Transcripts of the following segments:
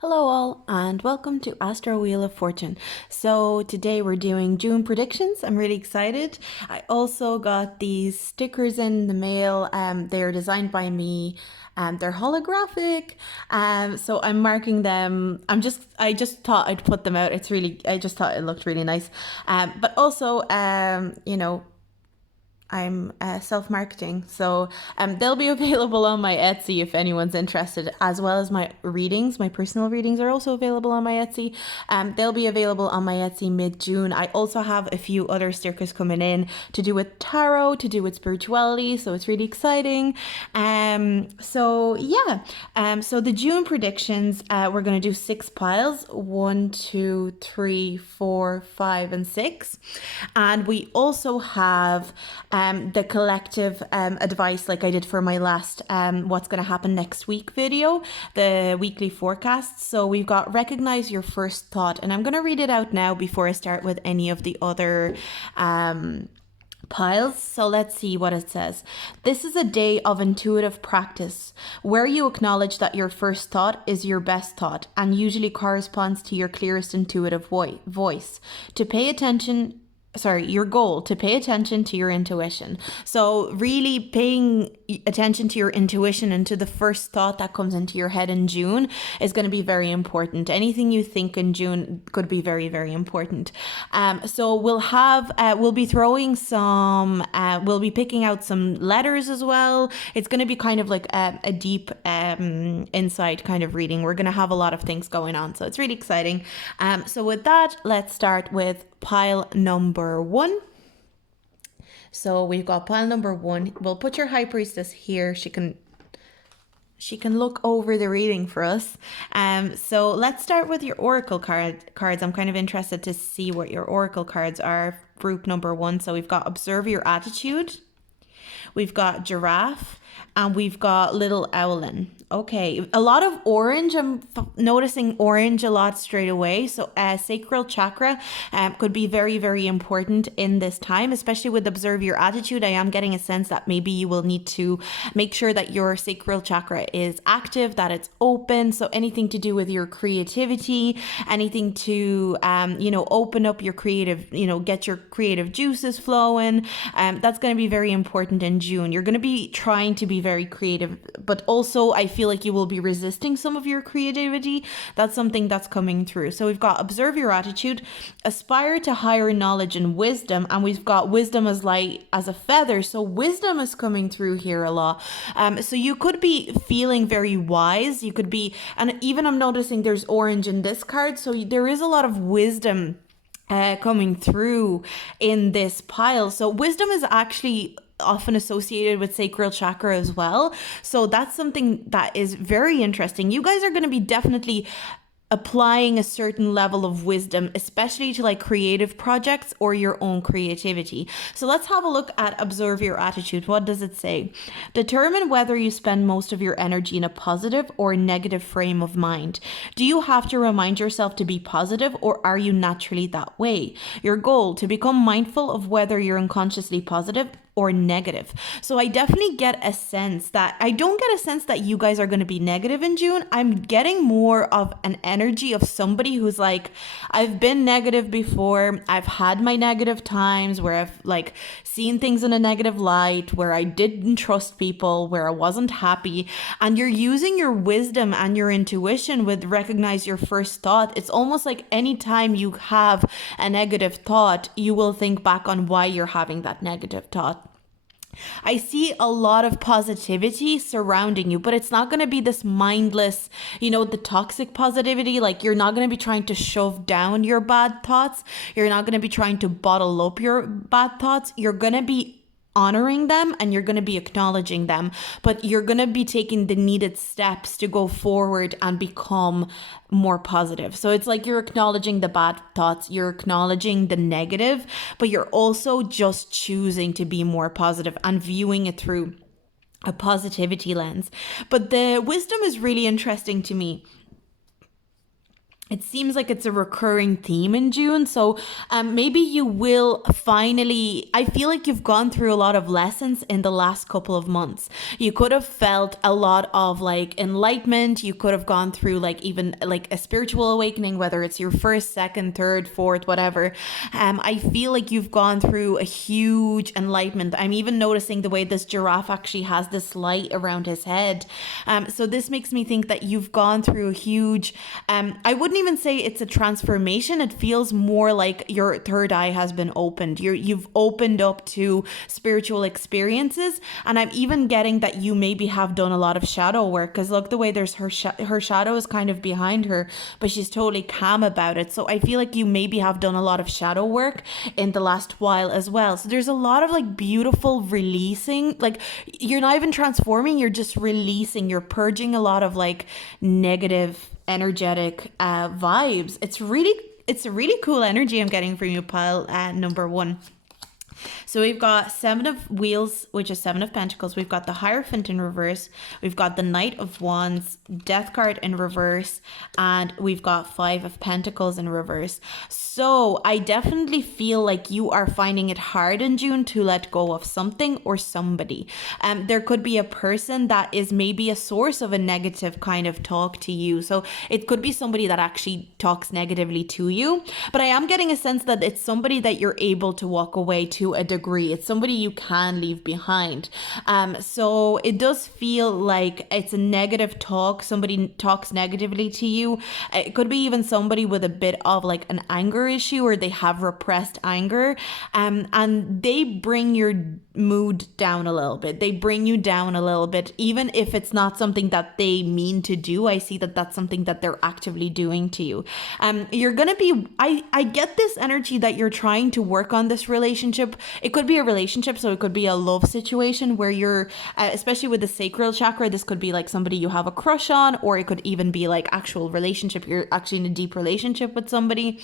Hello all and welcome to Astro Wheel of Fortune. So today we're doing June predictions. I'm really excited. I also got these stickers in the mail. They're designed by me. They're holographic. So I'm marking them. I just thought I'd put them out. I just thought it looked really nice. But also, I'm self-marketing, so they'll be available on my Etsy if anyone's interested, as well as my readings. My personal readings are also available on my Etsy. They'll be available on my Etsy mid-June. I also have a few other stickers coming in to do with tarot, to do with spirituality, so it's really exciting. So the June predictions, we're going to do 6 piles: 1, 2, 3, 4, 5, and 6. And we also have the collective advice, like I did for my last what's going to happen next week video, the weekly forecast. So we've got recognize your first thought, and I'm going to read it out now before I start with any of the other piles. So let's see what it says. This is a day of intuitive practice where you acknowledge that your first thought is your best thought and usually corresponds to your clearest intuitive voice. Your goal to pay attention to your intuition. So really paying attention to your intuition and to the first thought that comes into your head in June is going to be very important. Anything you think in June could be very, very important. So we'll be throwing some, we'll be picking out some letters as well. It's going to be kind of like a deep insight kind of reading. We're going to have a lot of things going on, so it's really exciting. So with that, let's start with pile number 1. So we've got pile number 1. We'll put your high priestess here. She can look over the reading for us. So let's start with your oracle cards. I'm kind of interested to see what your oracle cards are. Group number 1. So we've got observe your attitude. We've got giraffe, and we've got little owlin. Okay, a lot of orange. I'm noticing orange a lot straight away. So sacral chakra could be very, very important in this time, especially with observe your attitude. I am getting a sense that maybe you will need to make sure that your sacral chakra is active, that it's open. So anything to do with your creativity, anything to, open up your creative, get your creative juices flowing. That's going to be very important in June. You're going to be trying to be very creative, but also I feel like you will be resisting some of your creativity. That's something that's coming through. So we've got observe your attitude, aspire to higher knowledge and wisdom, and we've got wisdom as light as a feather. So wisdom is coming through here a lot. So you could be feeling very wise. You could be, and even I'm noticing there's orange in this card. So there is a lot of wisdom coming through in this pile. So wisdom is actually often associated with sacral chakra as well. So that's something that is very interesting. You guys are going to be definitely applying a certain level of wisdom, especially to like creative projects or your own creativity. So let's have a look at observe your attitude. What does it say? Determine whether you spend most of your energy in a positive or negative frame of mind. Do you have to remind yourself to be positive, or are you naturally that way? Your goal: to become mindful of whether you're unconsciously positive or negative. So I definitely get a sense that I don't get a sense that you guys are going to be negative in June. I'm getting more of an energy of somebody who's like, I've been negative before. I've had my negative times where I've like seen things in a negative light, where I didn't trust people, where I wasn't happy. And you're using your wisdom and your intuition with recognize your first thought. It's almost like anytime you have a negative thought, you will think back on why you're having that negative thought. I see a lot of positivity surrounding you, but it's not going to be this mindless, the toxic positivity. Like, you're not going to be trying to shove down your bad thoughts. You're not going to be trying to bottle up your bad thoughts. You're going to be honoring them and you're going to be acknowledging them, but you're going to be taking the needed steps to go forward and become more positive. So it's like you're acknowledging the bad thoughts, you're acknowledging the negative, but you're also just choosing to be more positive and viewing it through a positivity lens. But the wisdom is really interesting to me. it seems like it's a recurring theme in June. So maybe you will finally, I feel like you've gone through a lot of lessons in the last couple of months. You could have felt a lot of like enlightenment. You could have gone through like even like a spiritual awakening, whether it's your first, second, third, fourth, whatever. I feel like you've gone through a huge enlightenment. I'm even noticing the way this giraffe actually has this light around his head. So this makes me think that you've gone through a huge, I wouldn't even say it's a transformation. It feels more like your third eye has been opened. You've opened up to spiritual experiences, and I'm even getting that you maybe have done a lot of shadow work, because look, the way there's her shadow is kind of behind her, but she's totally calm about it. So I feel like you maybe have done a lot of shadow work in the last while as well. So there's a lot of like beautiful releasing. Like you're not even transforming, you're just releasing. You're purging a lot of like negative energetic vibes. It's a really cool energy I'm getting from you, pile number one. So we've got Seven of Wheels, which is Seven of Pentacles. We've got the Hierophant in reverse. We've got the Knight of Wands, Death card in reverse, and we've got Five of Pentacles in reverse. So I definitely feel like you are finding it hard in June to let go of something or somebody. There could be a person that is maybe a source of a negative kind of talk to you. So it could be somebody that actually talks negatively to you. But I am getting a sense that it's somebody that you're able to walk away to a degree. It's somebody you can leave behind. So it does feel like it's a negative talk. Somebody talks negatively to you. It could be even somebody with a bit of like an anger issue, or they have repressed anger, and they bring your mood down a little bit. They bring you down a little bit, even if it's not something that they mean to do. I see that that's something that they're actively doing to you. You're gonna be, I get this energy that you're trying to work on this relationship. It could be a relationship, so it could be a love situation where you're, especially with the sacral chakra, this could be like somebody you have a crush on, or it could even be like actual relationship. You're actually in a deep relationship with somebody.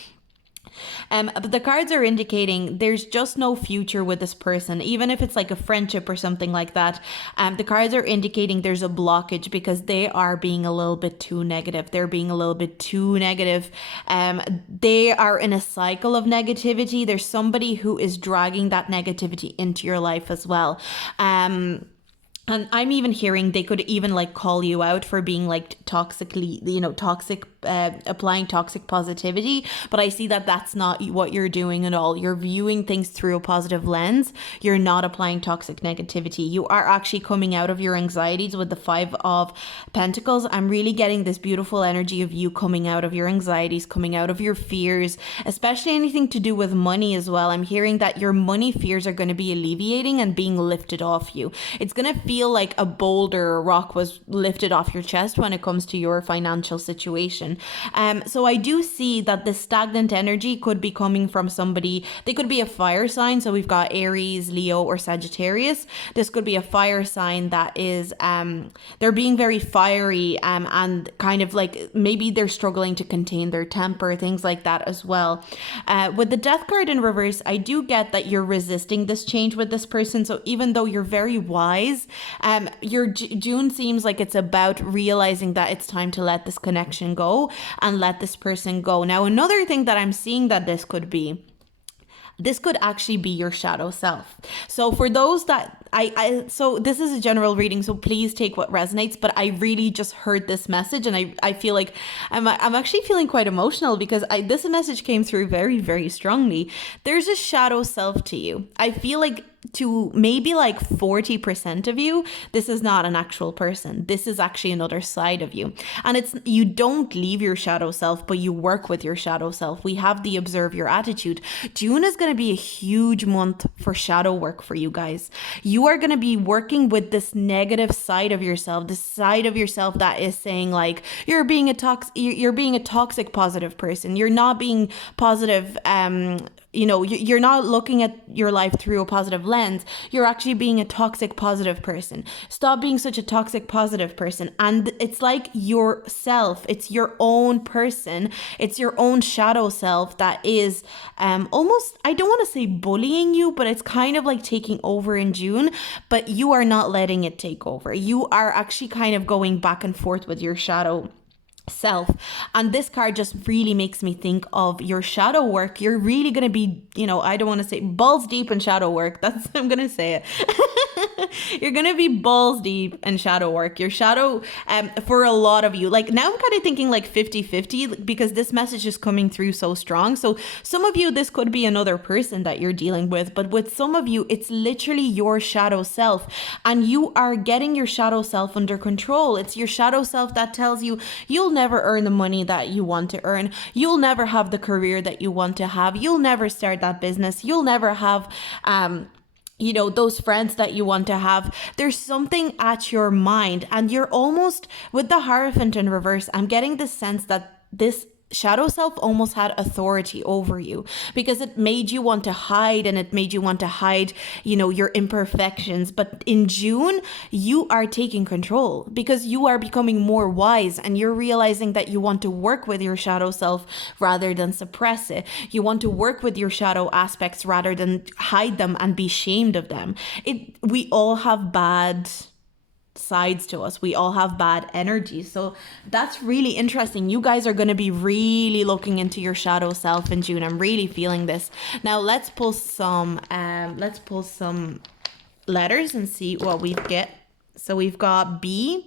But the cards are indicating there's just no future with this person, even if it's like a friendship or something like that. The cards are indicating there's a blockage because they are being a little bit too negative. They're being a little bit too negative. They are in a cycle of negativity. There's somebody who is dragging that negativity into your life as well. And I'm even hearing they could even like call you out for being like toxically, toxic, applying toxic positivity. But I see that that's not what you're doing at all. You're viewing things through a positive lens. You're not applying toxic negativity. You are actually coming out of your anxieties with the Five of Pentacles. I'm really getting this beautiful energy of you coming out of your anxieties, coming out of your fears, especially anything to do with money as well. I'm hearing that your money fears are going to be alleviating and being lifted off you. It's going to feel like a boulder or rock was lifted off your chest when it comes to your financial situation. So I do see that the stagnant energy could be coming from somebody. They could be a fire sign. So we've got Aries, Leo, or Sagittarius. This could be a fire sign that is, they're being very fiery, and kind of like maybe they're struggling to contain their temper, things like that as well. With the Death card in reverse, I do get that you're resisting this change with this person. So even though you're very wise, your June seems like it's about realizing that it's time to let this connection go and let this person go. Now, another thing that I'm seeing that this could actually be your shadow self. So for those that so this is a general reading, so please take what resonates, but I really just heard this message, and I feel like I'm actually feeling quite emotional because this message came through very, very strongly. There's a shadow self to you. I feel like to maybe like 40% of you, this is not an actual person. This is actually another side of you. And you don't leave your shadow self, but you work with your shadow self. We have the observe your attitude. June is going to be a huge month for shadow work for you guys. You are going to be working with this negative side of yourself, this side of yourself that is saying like, you're being a toxic positive person. You're not being positive, you're not looking at your life through a positive lens. You're actually being a toxic positive person. Stop being such a toxic positive person. And it's like yourself. It's your own person. It's your own shadow self that is almost, I don't want to say bullying you, but it's kind of like taking over in June, but you are not letting it take over. You are actually kind of going back and forth with your shadow self. And this card just really makes me think of your shadow work. You're really going to be, I don't want to say balls deep in shadow work. That's, I'm going to say it. You're going to be balls deep in shadow work. Your shadow, for a lot of you, like now I'm kind of thinking like 50-50 because this message is coming through so strong. So some of you, this could be another person that you're dealing with, but with some of you, it's literally your shadow self, and you are getting your shadow self under control. It's your shadow self that tells you you'll never earn the money that you want to earn. You'll never have the career that you want to have. You'll never start that business. You'll never have, those friends that you want to have. There's something at your mind, and you're almost, with the Hierophant in reverse, I'm getting the sense that this shadow self almost had authority over you because it made you want to hide, and it made you want to hide, your imperfections. But in June, you are taking control because you are becoming more wise, and you're realizing that you want to work with your shadow self rather than suppress it. You want to work with your shadow aspects rather than hide them and be ashamed of them. We all have bad sides to us. We all have bad energy. So that's really interesting. You guys are going to be really looking into your shadow self in June. I'm really feeling this. Now let's pull some letters and see what we get. So we've got B,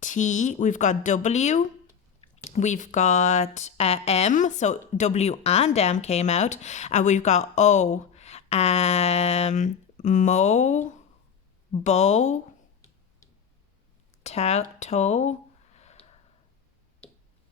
T, we've got W, we've got M. So W and M came out, and we've got O, Mo, Bo, toe.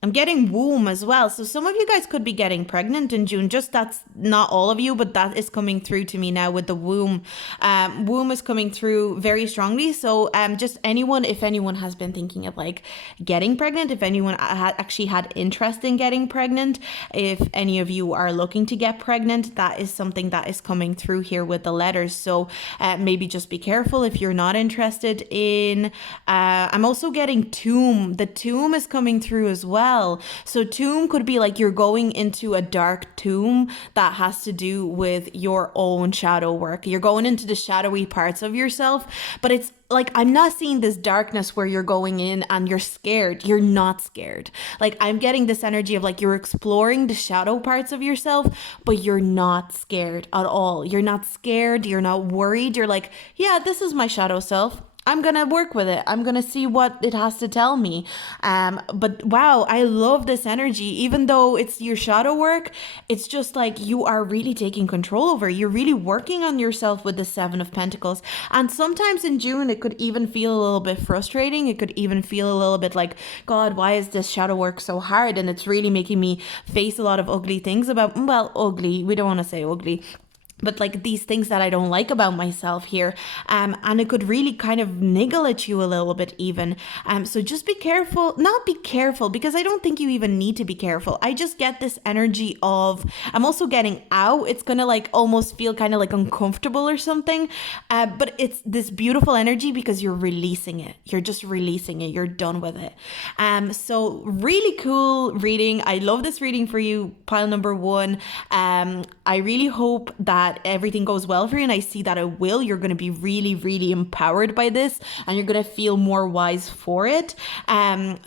I'm getting womb as well. So some of you guys could be getting pregnant in June. Just that's not all of you, but that is coming through to me now with the womb. Womb is coming through very strongly. So just if anyone has been thinking of like getting pregnant, if anyone actually had interest in getting pregnant, if any of you are looking to get pregnant, that is something that is coming through here with the letters. So maybe just be careful if you're not interested in. I'm also getting tomb. The tomb is coming through as well. So tomb could be like you're going into a dark tomb that has to do with your own shadow work. You're going into the shadowy parts of yourself, but it's like, I'm not seeing this darkness where you're going in and you're scared. You're not scared. Like, I'm getting this energy of like you're exploring the shadow parts of yourself, but you're not scared at all. You're not scared. You're not worried. You're like, yeah, this is my shadow self. I'm going to work with it. I'm going to see what it has to tell me. But wow, I love this energy. Even though it's your shadow work, it's just like you are really taking control over. You're really working on yourself with the Seven of Pentacles. And sometimes in June, it could even feel a little bit frustrating. It could even feel a little bit like, God, why is this shadow work so hard? And it's really making me face a lot of ugly things ugly. We don't want to say ugly. But like these things that I don't like about myself here. And it could really kind of niggle at you a little bit even. So just be careful, not be careful, because I don't think you even need to be careful. I just get this energy of, I'm also getting out. It's going to like almost feel kind of like uncomfortable or something. But it's this beautiful energy because you're releasing it. You're just releasing it. You're done with it. So really cool reading. I love this reading for you, pile number 1. I really hope that everything goes well for you, and I see that it will. You're going to be really, really empowered by this, and you're going to feel more wise for it.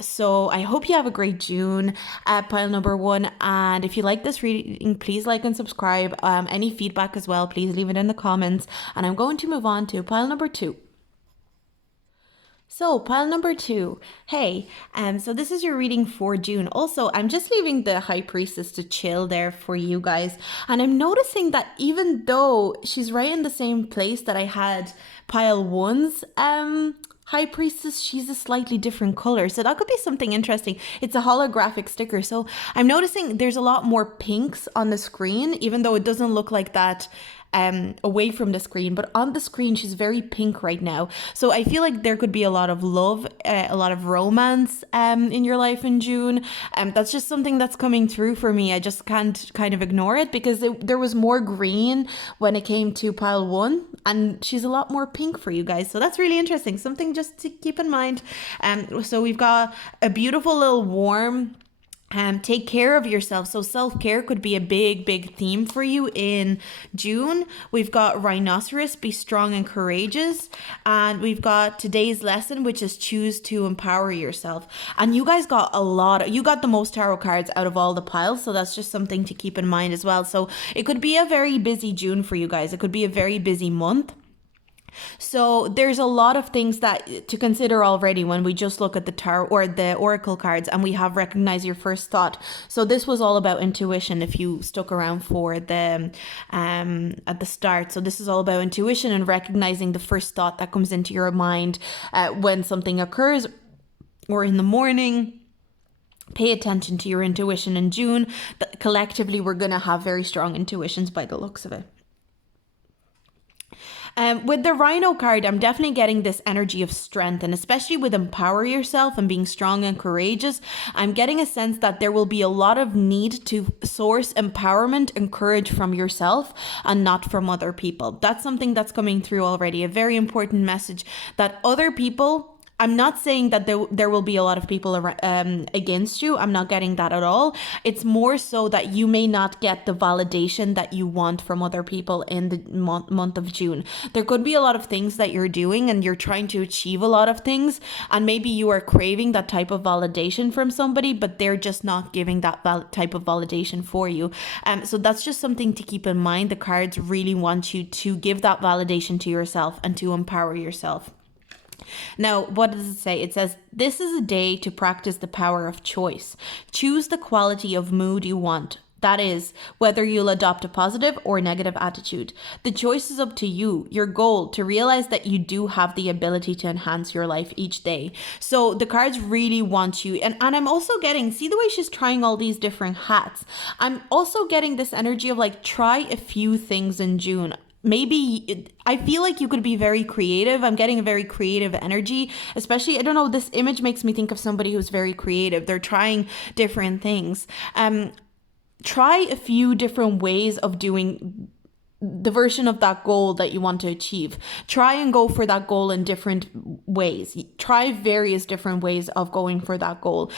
So I hope you have a great June, pile number 1. And if you like this reading, please like and subscribe. Any feedback as well, please leave it in the comments. And I'm going to move on to pile number 2. So pile number 2, hey, so this is your reading for June. Also, I'm just leaving the High Priestess to chill there for you guys. And I'm noticing that even though she's right in the same place that I had pile 1's High Priestess, she's a slightly different color. So that could be something interesting. It's a holographic sticker. So I'm noticing there's a lot more pinks on the screen, even though it doesn't look like that away from the screen, but on the screen she's very pink right now. So I feel like there could be a lot of love, a lot of romance in your life in June. That's just something that's coming through for me. I just can't kind of ignore it because there was more green when it came to pile 1, and she's a lot more pink for you guys. So that's really interesting, something just to keep in mind. So we've got a beautiful little warm Take care of yourself. So self-care could be a big theme for you in June. We've got rhinoceros, be strong and courageous. And we've got today's lesson, which is choose to empower yourself. And you guys got you got the most tarot cards out of all the piles. So that's just something to keep in mind as well. So it could be a very busy June for you guys. It could be a very busy month. So there's a lot of things that to consider already when we just look at the tarot or the oracle cards, and we have recognize your first thought. So this was all about intuition if you stuck around for the at the start. So this is all about intuition and recognizing the first thought that comes into your mind when something occurs or in the morning. Pay attention to your intuition in June. Collectively, we're going to have very strong intuitions by the looks of it. With the Rhino card, I'm definitely getting this energy of strength, and especially with empower yourself and being strong and courageous, I'm getting a sense that there will be a lot of need to source empowerment and courage from yourself and not from other people. That's something that's coming through already. A very important message that other people, I'm not saying that there will be a lot of people against you. I'm not getting that at all. It's more so that you may not get the validation that you want from other people in the month of June. There could be a lot of things that you're doing and you're trying to achieve a lot of things, and maybe you are craving that type of validation from somebody, but they're just not giving that type of validation for you. So that's just something to keep in mind. The cards really want you to give that validation to yourself and to empower yourself. Now, what does it say? It says, this is a day to practice the power of choice. Choose the quality of mood you want. That is, whether you'll adopt a positive or negative attitude. The choice is up to you. Your goal to realize that you do have the ability to enhance your life each day. So the cards really want you. And I'm also getting, see the way she's trying all these different hats. I'm also getting this energy of like, try a few things in June. Maybe I feel like you could be very creative. I'm getting a very creative energy, especially, I don't know, this image makes me think of somebody who's very creative. They're trying different things. Try a few different ways of doing the version of that goal that you want to achieve. Try and go for that goal in different ways. Try various different ways of going for that goal.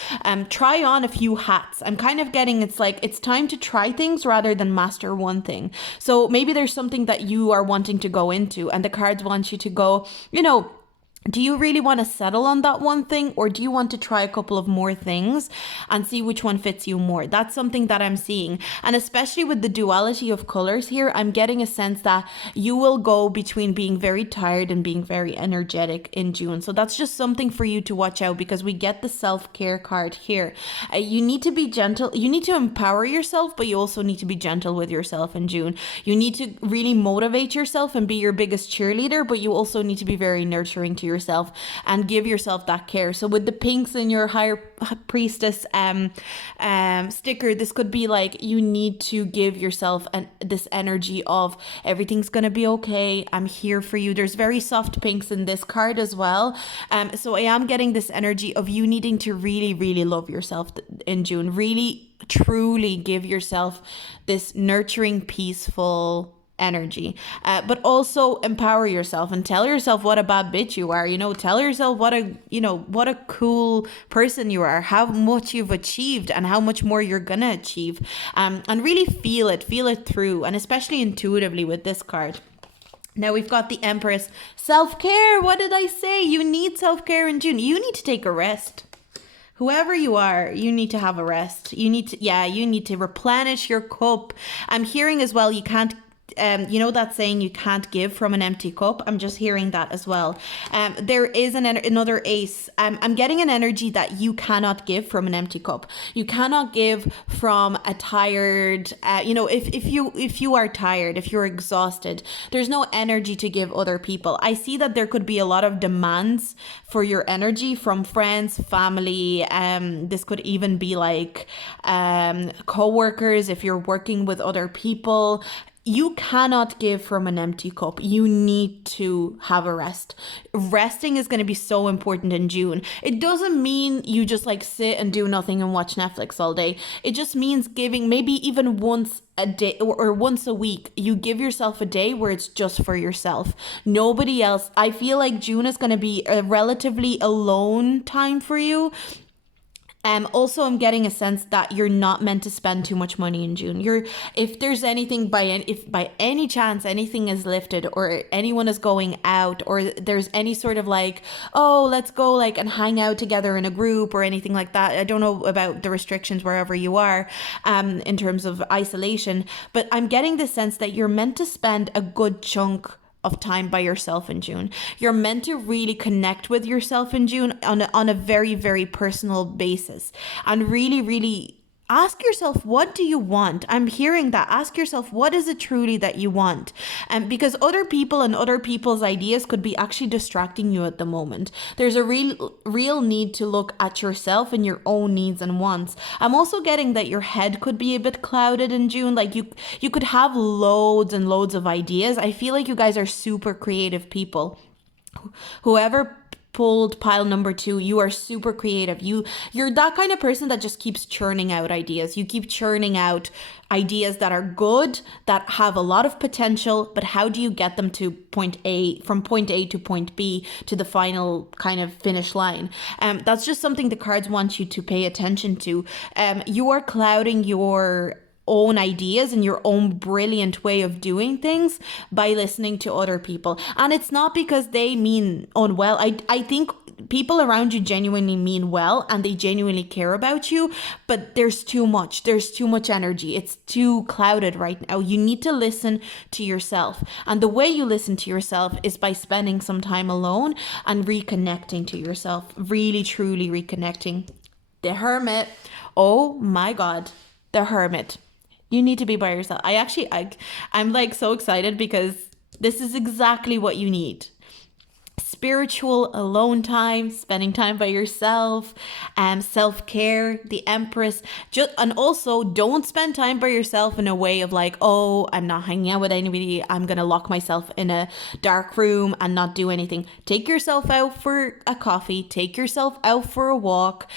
Try on a few hats. I'm kind of getting, it's like, it's time to try things rather than master one thing. So maybe there's something that you are wanting to go into and the cards want you to go, do you really want to settle on that one thing, or do you want to try a couple of more things and see which one fits you more? That's something that I'm seeing. And especially with the duality of colors here, I'm getting a sense that you will go between being very tired and being very energetic in June. So that's just something for you to watch out, because we get the self-care card here. You need to be gentle. You need to empower yourself, but you also need to be gentle with yourself in June. You need to really motivate yourself and be your biggest cheerleader, but you also need to be very nurturing to yourself and give yourself that care. So with the pinks in your higher priestess sticker, this could be like, you need to give yourself this energy of everything's gonna be okay, I'm here for you. There's very soft pinks in this card as well. So I am getting this energy of you needing to really love yourself in June. Really truly give yourself this nurturing, peaceful energy, but also empower yourself and tell yourself what a bad bitch you are. Tell yourself what a cool person you are, how much you've achieved and how much more you're gonna achieve, and really feel it through, and especially intuitively with this card. Now we've got the Empress. Self-care. What did I say? You need self-care in June. You need to take a rest. Whoever you are, you need to have a rest. You need to replenish your cup. I'm hearing as well, you can't that saying, you can't give from an empty cup. I'm just hearing that as well. There is another ace. I'm getting an energy that you cannot give from an empty cup. You cannot give from a tired, if you are tired, if you're exhausted, there's no energy to give other people. I see that there could be a lot of demands for your energy from friends, family. This could even be like co-workers if you're working with other people. You cannot give from an empty cup. You need to have a rest. Resting is going to be so important in June. It doesn't mean you just like sit and do nothing and watch Netflix all day. It just means giving maybe even once a day or once a week. You give yourself a day where it's just for yourself. Nobody else. I feel like June is going to be a relatively alone time for you. Also, I'm getting a sense that you're not meant to spend too much money in June. If there's anything if by any chance anything is lifted or anyone is going out or there's any sort of like, oh, let's go like and hang out together in a group or anything like that. I don't know about the restrictions wherever you are, in terms of isolation, but I'm getting the sense that you're meant to spend a good chunk of time by yourself in June. You're meant to really connect with yourself in June on a very, very personal basis and really, really ask yourself, what do you want? I'm hearing that. Ask yourself, what is it truly that you want? Because other people and other people's ideas could be actually distracting you at the moment. There's a real need to look at yourself and your own needs and wants. I'm also getting that your head could be a bit clouded in June. Like you could have loads and loads of ideas. I feel like you guys are super creative people. Whoever pulled pile number 2, you are super creative. You're that kind of person that just keeps churning out ideas. You keep churning out ideas that are good, that have a lot of potential, but how do you get them to from point A to point B to the final kind of finish line? That's just something the cards want you to pay attention to. You are clouding your own ideas and your own brilliant way of doing things by listening to other people. And it's not because they mean unwell. I think people around you genuinely mean well and they genuinely care about you, but there's too much energy. It's too clouded right now. You need to listen to yourself, and the way you listen to yourself is by spending some time alone and reconnecting to yourself, really truly reconnecting. The Hermit, oh my god, the Hermit. You need to be by yourself. I'm like so excited because this is exactly what you need. Spiritual alone time, spending time by yourself, self-care, the Empress. And also don't spend time by yourself in a way of like, oh, I'm not hanging out with anybody. I'm going to lock myself in a dark room and not do anything. Take yourself out for a coffee. Take yourself out for a walk.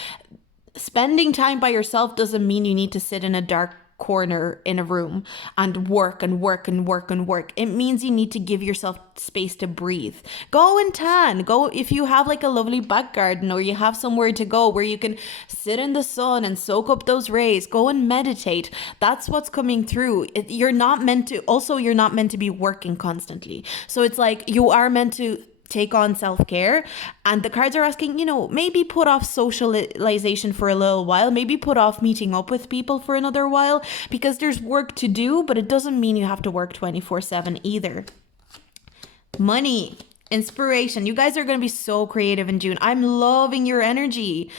Spending time by yourself doesn't mean you need to sit in a dark corner in a room and work and work and work and work. It means you need to give yourself space to breathe. Go and tan. Go if you have like a lovely back garden or you have somewhere to go where you can sit in the sun and soak up those rays. Go and meditate. That's what's coming through. You're not meant to be working constantly. So it's like you are meant to take on self-care, and the cards are asking, maybe put off socialization for a little while, maybe put off meeting up with people for another while, because there's work to do, but it doesn't mean you have to work 24/7 either. Money, inspiration. You guys are going to be so creative in June. I'm loving your energy.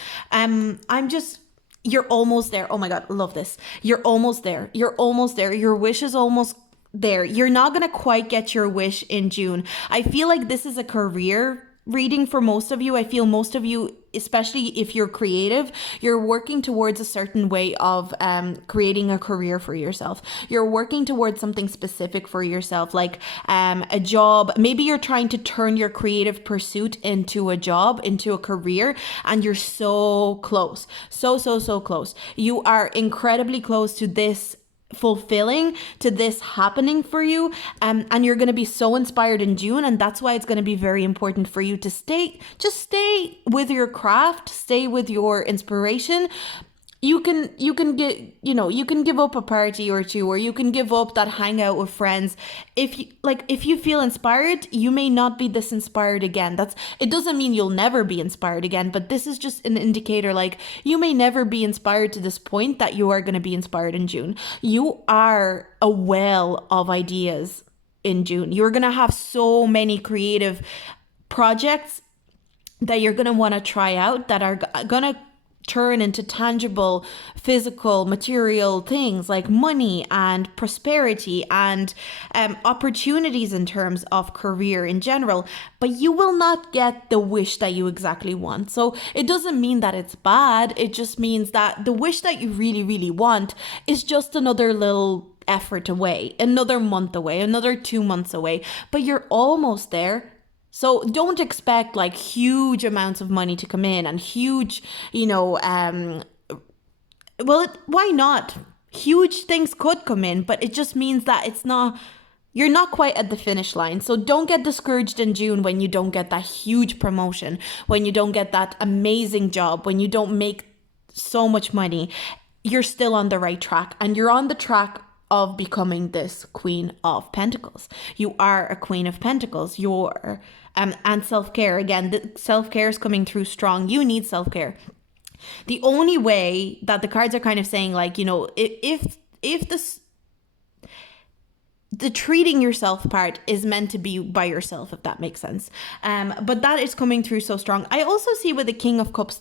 You're almost there. Oh my god, love this. You're almost there. Your wish is almost there. You're not going to quite get your wish in June. I feel like this is a career reading for most of you. I feel most of you, especially if you're creative, you're working towards a certain way of creating a career for yourself. You're working towards something specific for yourself, like a job. Maybe you're trying to turn your creative pursuit into a job, into a career, and you're so close. So close. You are incredibly close to this fulfilling, to this happening for you, and you're going to be so inspired in June, and that's why it's going to be very important for you to stay with your craft, stay with your inspiration. You can give up a party or two, or you can give up that hangout with friends. If you feel inspired, you may not be this inspired again. It doesn't mean you'll never be inspired again, but this is just an indicator, like you may never be inspired to this point that you are going to be inspired in June. You are a well of ideas in June. You're going to have so many creative projects that you're going to want to try out that are going to turn into tangible, physical, material things like money and prosperity and opportunities in terms of career in general. But you will not get the wish that you exactly want. So it doesn't mean that it's bad. It just means that the wish that you really, really want is just another little effort away, another month away, another 2 months away. But you're almost there. So don't expect like huge amounts of money to come in and huge, why not? Huge things could come in, but it just means that you're not quite at the finish line. So don't get discouraged in June when you don't get that huge promotion, when you don't get that amazing job, when you don't make so much money, you're still on the right track, and you're on the track of becoming this Queen of Pentacles. You are a Queen of Pentacles. You're and self-care, again, the self-care is coming through strong. You need self-care. The only way that the cards are kind of saying, like, you know, if this, the treating yourself part is meant to be by yourself, if that makes sense. But that is coming through so strong. I also see with the King of Cups,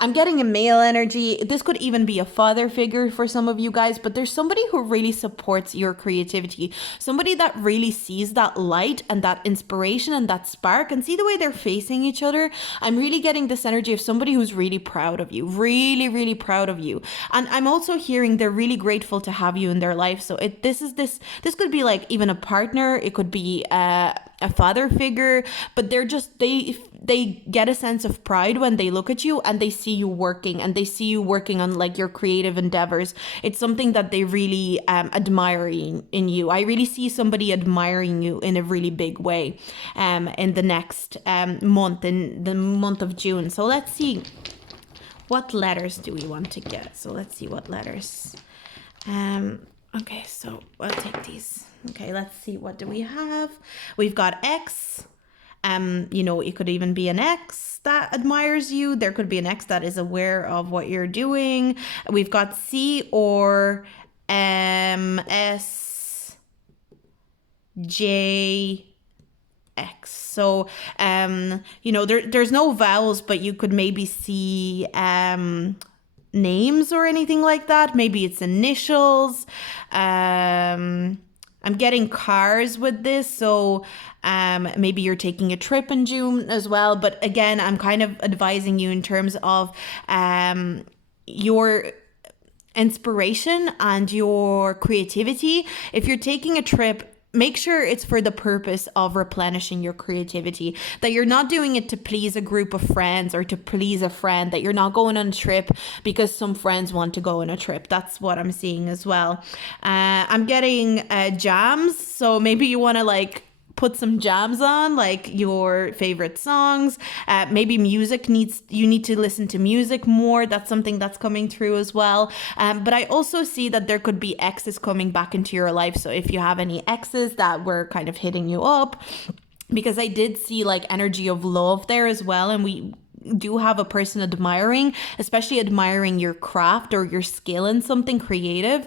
I'm getting a male energy. This could even be a father figure for some of you guys, but there's somebody who really supports your creativity. Somebody that really sees that light and that inspiration and that spark, and see the way they're facing each other. I'm really getting this energy of somebody who's really proud of you, really, really proud of you. And I'm also hearing they're really grateful to have you in their life. So this could be like even a partner, it could be a father figure, but they get a sense of pride when they look at you and they see you working, and they see you working on like your creative endeavors. It's something that they really admire in you. I really see somebody admiring you in a really big way in the next month, in the month of June. So let's see, what letters do we want to get? So let's see what letters. Okay, so I'll take these. Okay, let's see, what do we have? We've got X. You know, it could even be an X that admires you. There could be an X that is aware of what you're doing. We've got C or S, J, X. So, you know, there's no vowels, but you could maybe see names or anything like that. Maybe it's initials. I'm getting cars with this, so maybe you're taking a trip in June as well. But again, I'm kind of advising you in terms of your inspiration and your creativity. If you're taking a trip, make sure it's for the purpose of replenishing your creativity, that you're not doing it to please a group of friends or to please a friend, that you're not going on a trip because some friends want to go on a trip. That's what I'm seeing as well. I'm getting jams. So maybe you want to like put some jams on, like your favorite songs. Maybe you need to listen to music more. That's something that's coming through as well. But I also see that there could be exes coming back into your life. So if you have any exes that were kind of hitting you up, because I did see like energy of love there as well, and we do have a person especially admiring your craft or your skill in something creative.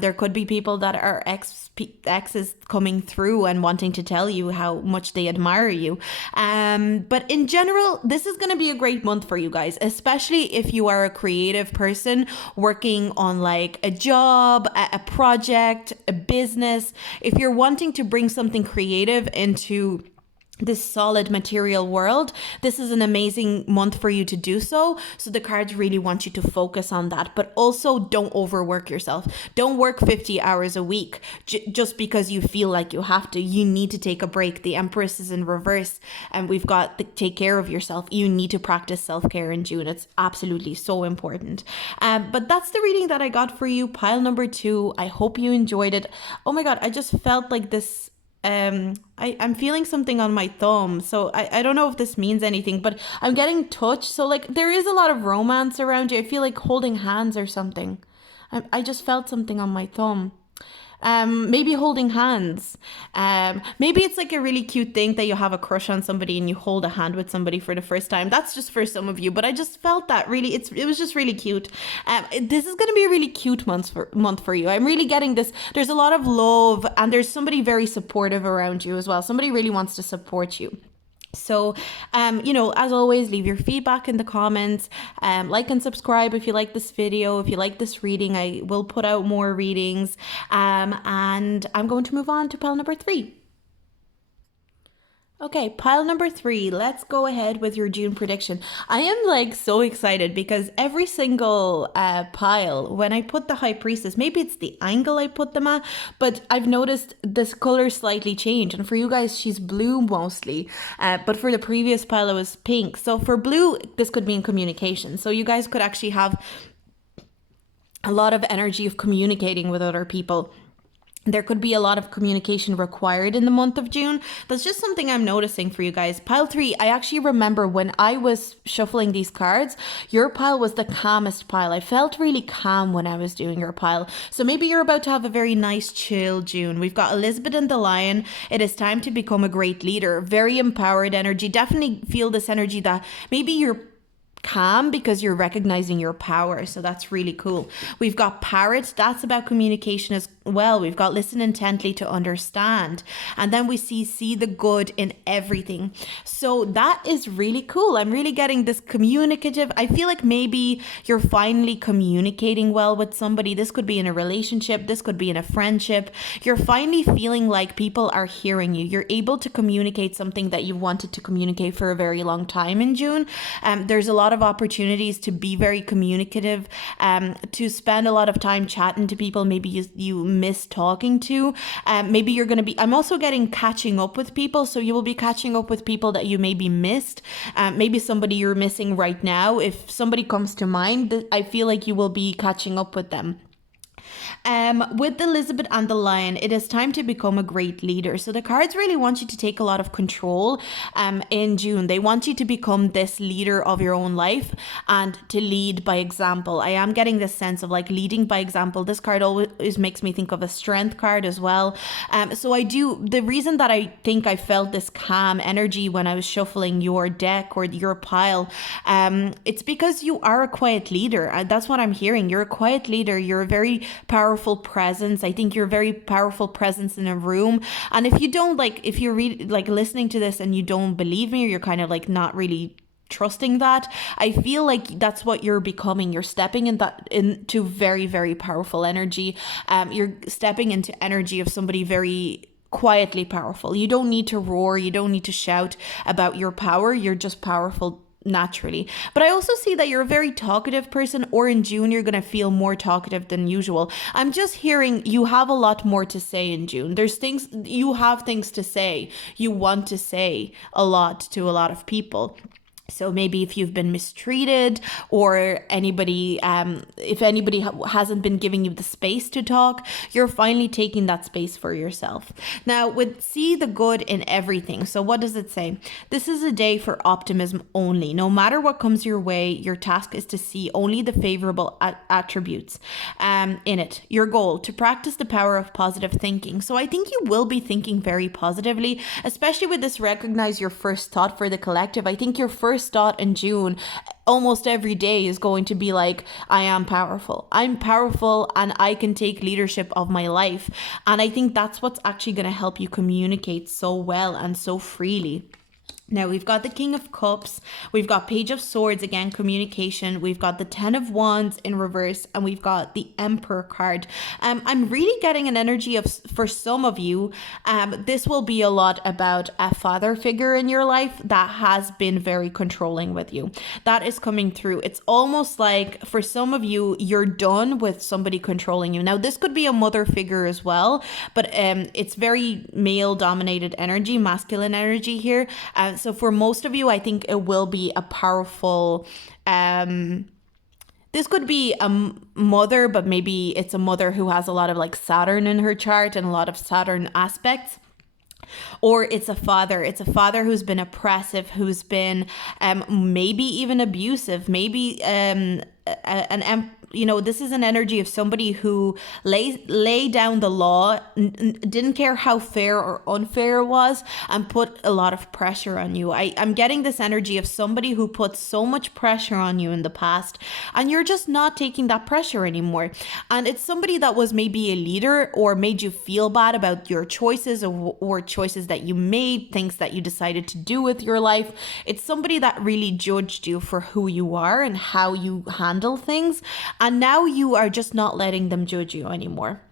There could be people that are exes coming through and wanting to tell you how much they admire you. But in general, this is going to be a great month for you guys, especially if you are a creative person working on like a job, a project, a business. If you're wanting to bring something creative into this solid material world, this is an amazing month for you to do so. So the cards really want you to focus on that, but also don't overwork yourself. Don't work 50 hours a week just because you feel like you have to. You need to take a break. The Empress is in reverse, and we've got the take care of yourself. You need to practice self-care in June. It's absolutely so important. But that's the reading that I got for you, pile number 2. I hope you enjoyed it. Oh my God, I just felt like this. I'm feeling something on my thumb, so I don't know if this means anything, but I'm getting touched. So like there is a lot of romance around you. I feel like holding hands or something. I just felt something on my thumb. Maybe holding hands. Maybe it's like a really cute thing that you have a crush on somebody and you hold a hand with somebody for the first time. That's just for some of you, but I just felt that really, it was just really cute. This is going to be a really cute month for you. I'm really getting this. There's a lot of love, and there's somebody very supportive around you as well. Somebody really wants to support you. So, you know, as always, leave your feedback in the comments, like and subscribe if you like this video, if you like this reading. I will put out more readings, and I'm going to move on to pile number 3. Okay, pile number 3, let's go ahead with your June prediction. I am like so excited because every single pile, when I put the High Priestess, maybe it's the angle I put them at, but I've noticed this color slightly change. And for you guys, she's blue mostly, but for the previous pile, it was pink. So for blue, this could mean communication. So you guys could actually have a lot of energy of communicating with other people. There could be a lot of communication required in the month of June. That's just something I'm noticing for you guys. Pile 3, I actually remember when I was shuffling these cards, your pile was the calmest pile. I felt really calm when I was doing your pile. So maybe you're about to have a very nice, chill June. We've got Elizabeth and the Lion. It is time to become a great leader. Very empowered energy. Definitely feel this energy that maybe you're calm because you're recognizing your power. So that's really cool. We've got Parrot. That's about communication as well. We've got listen intently to understand. And then we see the good in everything. So that is really cool. I'm really getting this communicative. I feel like maybe you're finally communicating well with somebody. This could be in a relationship. This could be in a friendship. You're finally feeling like people are hearing you. You're able to communicate something that you wanted to communicate for a very long time in June. There's a lot of opportunities to be very communicative, to spend a lot of time chatting to people maybe you miss talking to. Maybe you're going to be, I'm also getting catching up with people. So you will be catching up with people that you maybe missed. Maybe somebody you're missing right now. If somebody comes to mind, I feel like you will be catching up with them. With Elizabeth and the Lion, it is time to become a great leader. So the cards really want you to take a lot of control in June. They want you to become this leader of your own life and to lead by example. I am getting this sense of like leading by example. This card always makes me think of a strength card as well. So the reason that I think I felt this calm energy when I was shuffling your deck or your pile, it's because you are a quiet leader. That's what I'm hearing. You're a quiet leader. You're a very powerful presence. I think you're a very powerful presence in a room. And if you don't if you're listening to this and you don't believe me, or you're kind of like not really trusting that, I feel like that's what you're becoming. You're stepping into very, very powerful energy. You're stepping into energy of somebody very quietly powerful. You don't need to roar. You don't need to shout about your power. You're just powerful naturally. But I also see that you're a very talkative person, or in June you're going to feel more talkative than usual. I'm just hearing you have a lot more to say in June. You have things to say. You want to say a lot to a lot of people. So maybe if you've been mistreated, or anybody, if anybody hasn't been giving you the space to talk, you're finally taking that space for yourself. Now, with see the good in everything. So what does it say? This is a day for optimism only. No matter what comes your way, your task is to see only the favorable attributes in it. Your goal, to practice the power of positive thinking. So I think you will be thinking very positively, especially with this recognize your first thought for the collective. I think your first thought in June almost every day is going to be like, I am powerful. I'm powerful and I can take leadership of my life. And I think that's what's actually going to help you communicate so well and so freely. Now, we've got the King of Cups, we've got Page of Swords, again, communication, we've got the Ten of Wands in reverse, and we've got the Emperor card. I'm really getting an energy of, for some of you, this will be a lot about a father figure in your life that has been very controlling with you. That is coming through. It's almost like, for some of you, you're done with somebody controlling you. Now, this could be a mother figure as well, but it's very male-dominated energy, masculine energy here. So for most of you, I think it will be a powerful, this could be a mother, but maybe it's a mother who has a lot of like Saturn in her chart and a lot of Saturn aspects. Or it's a father. It's a father who's been oppressive, who's been maybe even abusive, maybe this is an energy of somebody who lay down the law, didn't care how fair or unfair it was, and put a lot of pressure on you. I'm getting this energy of somebody who put so much pressure on you in the past, and you're just not taking that pressure anymore. And it's somebody that was maybe a leader or made you feel bad about your choices or choices that you made, things that you decided to do with your life. It's somebody that really judged you for who you are and how you handle things. And now you are just not letting them judge you anymore.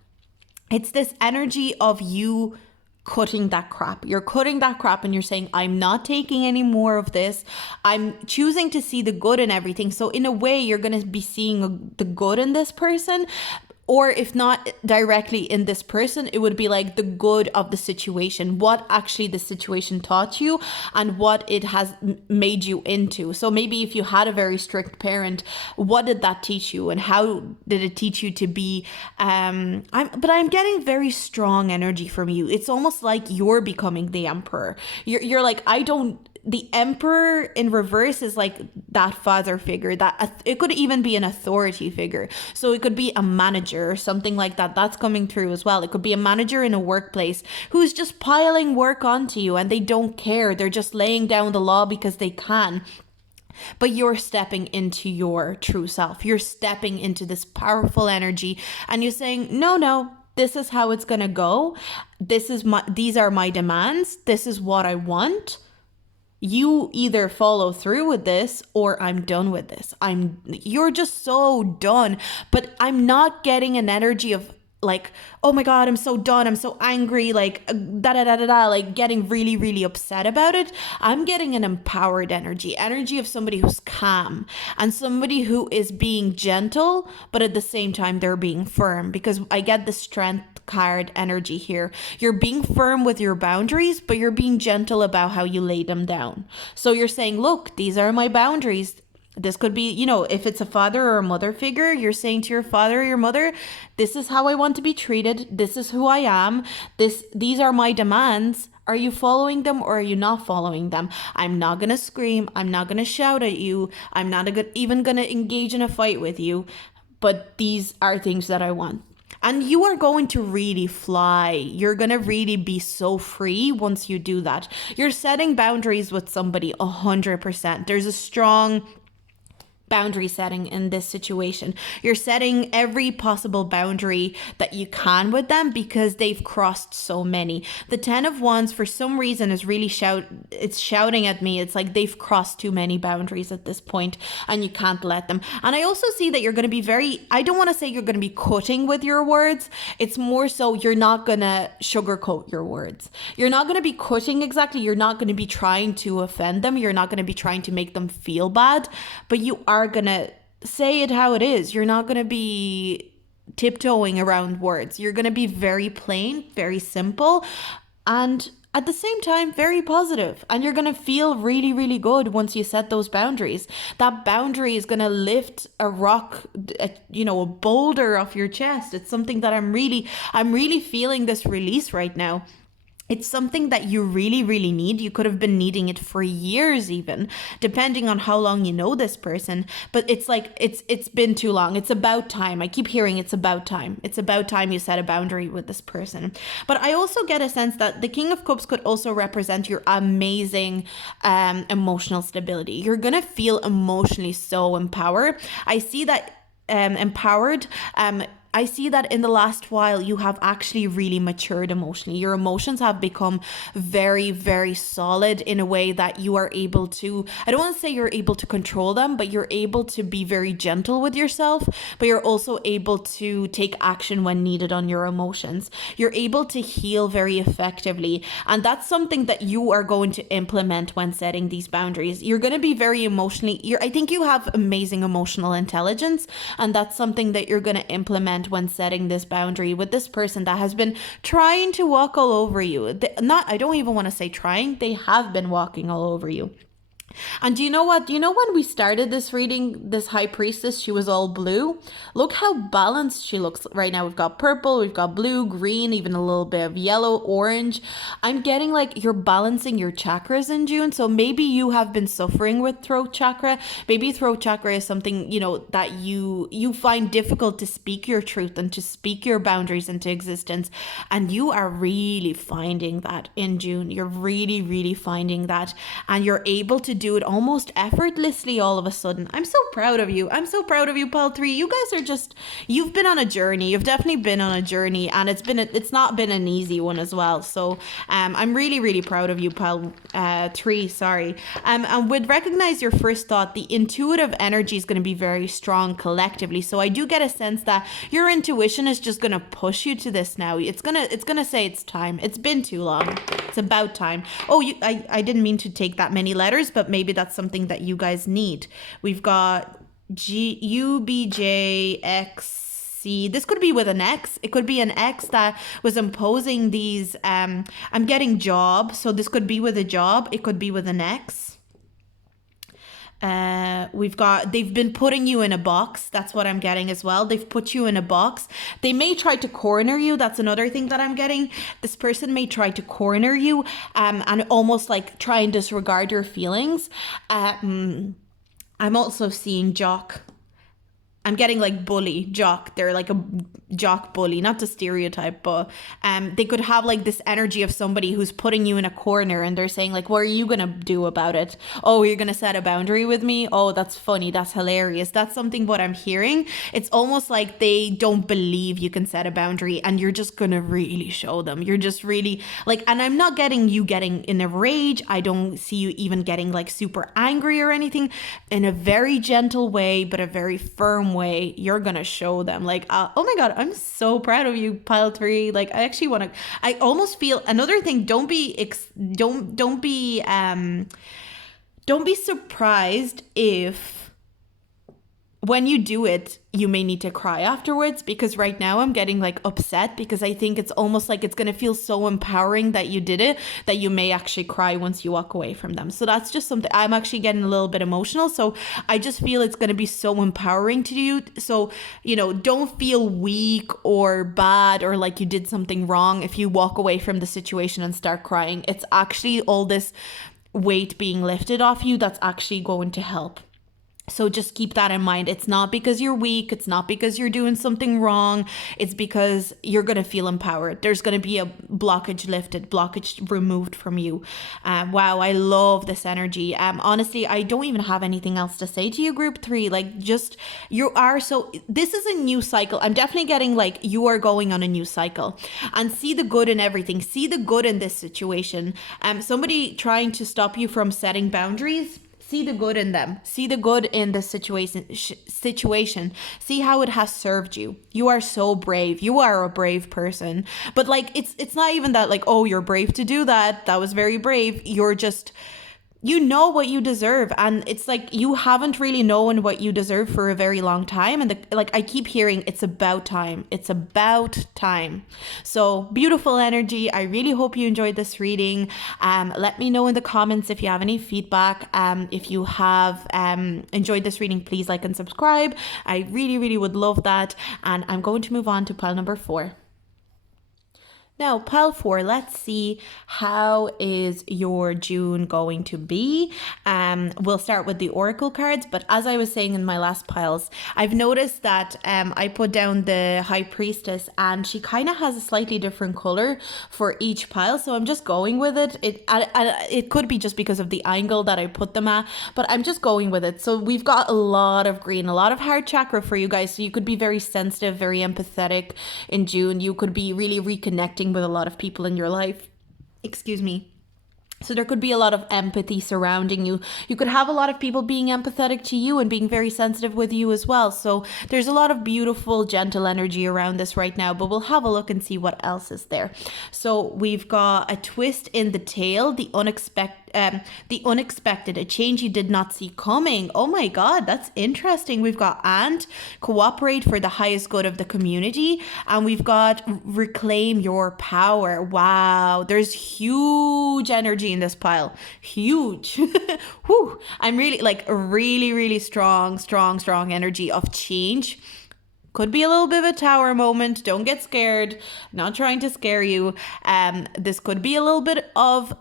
It's this energy of you cutting that crap. You're cutting that crap and you're saying, I'm not taking any more of this. I'm choosing to see the good in everything. So in a way, you're going to be seeing the good in this person. Or if not directly in this person, it would be like the good of the situation, what actually the situation taught you and what it has made you into. So maybe if you had a very strict parent, what did that teach you and how did it teach you to be but I'm getting very strong energy from you. It's almost like you're becoming the emperor. You're like, the emperor in reverse is like that father figure, that it could even be an authority figure. So it could be a manager or something like that. That's coming through as well. It could be a manager in a workplace who's just piling work onto you and they don't care. They're just laying down the law because they can. But you're stepping into your true self. You're stepping into this powerful energy and you're saying, no, this is how it's going to go. These are my demands. This is what I want. You either follow through with this or I'm done with this. You're just so done. But I'm not getting an energy of like, oh my God, I'm so done. I'm so angry. Like like getting really, really upset about it. I'm getting an empowered energy of somebody who's calm and somebody who is being gentle, but at the same time, they're being firm because I get the strength card energy here. You're being firm with your boundaries, but you're being gentle about how you lay them down. So you're saying, look, these are my boundaries. This could be, if it's a father or a mother figure, you're saying to your father or your mother, this is how I want to be treated. This is who I am. These are my demands. Are you following them or are you not following them? I'm not going to scream. I'm not going to shout at you. I'm not even going to engage in a fight with you. But these are things that I want. And you are going to really fly. You're going to really be so free once you do that. You're setting boundaries with somebody 100%. There's a strong boundary setting in this situation. You're setting every possible boundary that you can with them because they've crossed so many. The 10 of Wands for some reason is really shouting at me. It's like they've crossed too many boundaries at this point and you can't let them. And I also see that you're going to be I don't want to say you're going to be cutting with your words. It's more so you're not going to sugarcoat your words. You're not going to be cutting exactly. You're not going to be trying to offend them. You're not going to be trying to make them feel bad, but you are going to say it how it is. You're not going to be tiptoeing around words. You're going to be very plain, very simple, and at the same time, very positive. And you're going to feel really, really good once you set those boundaries. That boundary is going to lift a rock, a boulder off your chest. It's something that I'm really feeling this release right now. It's something that you really, really need. You could have been needing it for years even, depending on how long you know this person. But it's like, it's been too long. It's about time. I keep hearing it's about time. It's about time you set a boundary with this person. But I also get a sense that the King of Cups could also represent your amazing emotional stability. You're going to feel emotionally so empowered. I see that empowered. I see that in the last while, you have actually really matured emotionally. Your emotions have become very, very solid in a way that you are able to, I don't want to say you're able to control them, but you're able to be very gentle with yourself, but you're also able to take action when needed on your emotions. You're able to heal very effectively. And that's something that you are going to implement when setting these boundaries. You're going to be very emotionally, I think you have amazing emotional intelligence, and that's something that you're going to implement when setting this boundary with this person that has been trying to walk all over you. I don't even want to say trying, they have been walking all over you. And do you know what? Do you know when we started this reading, this high priestess, she was all blue? Look how balanced she looks right now. We've got purple, we've got blue, green, even a little bit of yellow, orange. I'm getting like you're balancing your chakras in June. So maybe you have been suffering with throat chakra. Maybe throat chakra is something, that you find difficult to speak your truth and to speak your boundaries into existence. And you are really finding that in June. You're really, really finding that. And you're able to do it almost effortlessly all of a sudden. I'm so proud of you. I'm so proud of you, Pal 3. You guys are you've been on a journey. You've definitely been on a journey, and it's not been an easy one as well. So I'm really, really proud of you, Pal 3, sorry. And would recognize your first thought, the intuitive energy is going to be very strong collectively. So I do get a sense that your intuition is just going to push you to this now. It's going to say it's time. It's been too long. It's about time. Oh, I didn't mean to take that many letters, but maybe that's something that you guys need. We've got UBJXC. see, this could be with an ex. It could be an ex that was imposing these, I'm getting job. So this could be with a job. It could be with an ex. They've been putting you in a box. That's what I'm getting as well. They've put you in a box. They may try to corner you. That's another thing that I'm getting. This person may try to corner you, and almost like try and disregard your feelings. I'm also seeing jock. I'm getting like bully, jock. They're like a jock bully, not to stereotype, but they could have like this energy of somebody who's putting you in a corner and they're saying like, what are you going to do about it? Oh, you're going to set a boundary with me? Oh, that's funny. That's hilarious. That's something what I'm hearing. It's almost like they don't believe you can set a boundary and you're just going to really show them. You're just really like, and I'm not getting you getting in a rage. I don't see you even getting like super angry or anything. In a very gentle way, but a very firm way, you're gonna show them like, oh my god, I'm so proud of you, pile 3. Like, I actually want to, I almost feel another thing. Don't be surprised if when you do it, you may need to cry afterwards, because right now I'm getting like upset because I think it's almost like it's going to feel so empowering that you did it that you may actually cry once you walk away from them. So that's just something, I'm actually getting a little bit emotional. So I just feel it's going to be so empowering to you. So, you know, don't feel weak or bad or like you did something wrong if you walk away from the situation and start crying. It's actually all this weight being lifted off you that's actually going to help. So just keep that in mind. It's not because you're weak. It's not because you're doing something wrong. It's because you're going to feel empowered. There's going to be a blockage lifted, blockage removed from you. Wow, I love this energy. Honestly, I don't even have anything else to say to you, group 3. Like, just, you are so, this is a new cycle. I'm definitely getting like you are going on a new cycle, and see the good in everything. See the good in this situation. Somebody trying to stop you from setting boundaries. See the good in them. See the good in this situation. See how it has served you. You are so brave. You are a brave person. But like, it's not even that like, oh, you're brave to do that. That was very brave. You're just, you know what you deserve, and it's like you haven't really known what you deserve for a very long time, and like I keep hearing it's about time. It's about time. So beautiful energy. I really hope you enjoyed this reading. Let me know in the comments if you have any feedback. If you have enjoyed this reading, please like and subscribe. I really would love that. And I'm going to move on to pile number 4. Now, pile 4, let's see how is your June going to be. We'll start with the oracle cards, but as I was saying in my last piles, I've noticed that I put down the high priestess, and she kind of has a slightly different color for each pile, so I'm just going with it. It could be just because of the angle that I put them at, but I'm just going with it. So we've got a lot of green, a lot of heart chakra for you guys, so you could be very sensitive, very empathetic in June. You could be really reconnecting with a lot of people in your life. Excuse me. So there could be a lot of empathy surrounding you. You could have a lot of people being empathetic to you and being very sensitive with you as well. So there's a lot of beautiful, gentle energy around this right now, but we'll have a look and see what else is there. So we've got a twist in the tail, the unexpected, a change you did not see coming. Oh my God, that's interesting. We've got and cooperate for the highest good of the community. And we've got reclaim your power. Wow, there's huge energy in this pile. Huge. Whew. I'm really like really strong energy of change. Could be a little bit of a tower moment. Don't get scared. Not trying to scare you. This could be a little bit of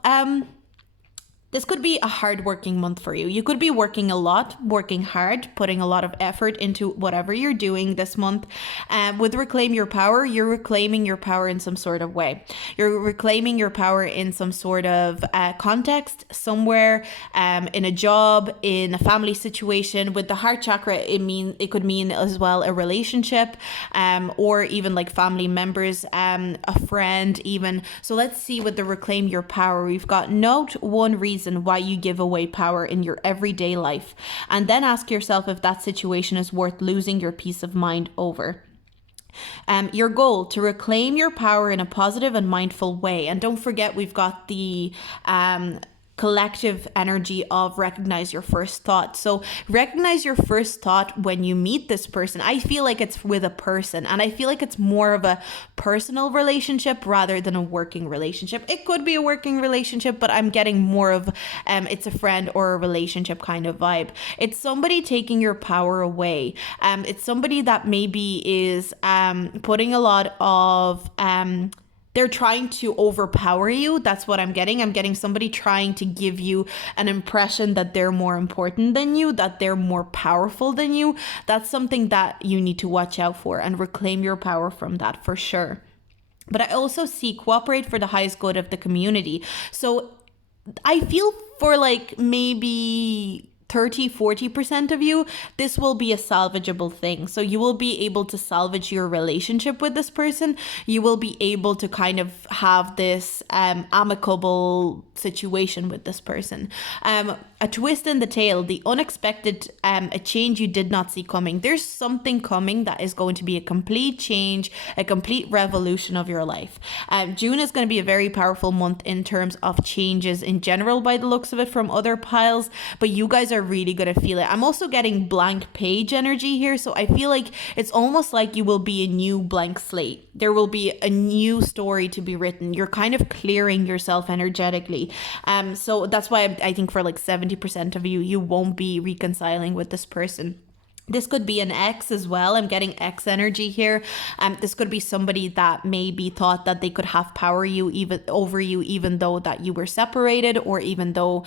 this could be a hard-working month for you. You could be working a lot, working hard, putting a lot of effort into whatever you're doing this month. With Reclaim Your Power, you're reclaiming your power in some sort of way. You're reclaiming your power in some sort of context, somewhere, in a job, in a family situation. With the heart chakra, it could mean as well a relationship, or even like family members, a friend even. So let's see with the Reclaim Your Power. We've got note one reason why you give away power in your everyday life, and then ask yourself if that situation is worth losing your peace of mind over. Your goal, to reclaim your power in a positive and mindful way. And don't forget, we've got the collective energy of recognize your first thought. So recognize your first thought when you meet this person. I feel like it's with a person, and I feel like it's more of a personal relationship rather than a working relationship. It could be a working relationship, but I'm getting more of it's a friend or a relationship kind of vibe. It's somebody taking your power away. It's somebody that maybe is putting a lot of they're trying to overpower you. That's what I'm getting. I'm getting somebody trying to give you an impression that they're more important than you, that they're more powerful than you. That's something that you need to watch out for and reclaim your power from that for sure. But I also see cooperate for the highest good of the community. So I feel for like maybe 30-40% of you, this will be a salvageable thing. So you will be able to salvage your relationship with this person. You will be able to kind of have this amicable situation with this person. A twist in the tale, the unexpected, a change you did not see coming. There's something coming that is going to be a complete change, a complete revolution of your life. June is going to be a very powerful month in terms of changes in general by the looks of it from other piles, but you guys are really going to feel it. I'm also getting blank page energy here, so I feel like it's almost like you will be a new blank slate. There will be a new story to be written. You're kind of clearing yourself energetically. So that's why I think for like 70% of you won't be reconciling with this person. This could be an ex as well. I'm getting ex energy here. This could be somebody that maybe thought that they could have power over you, even though that you were separated, or even though,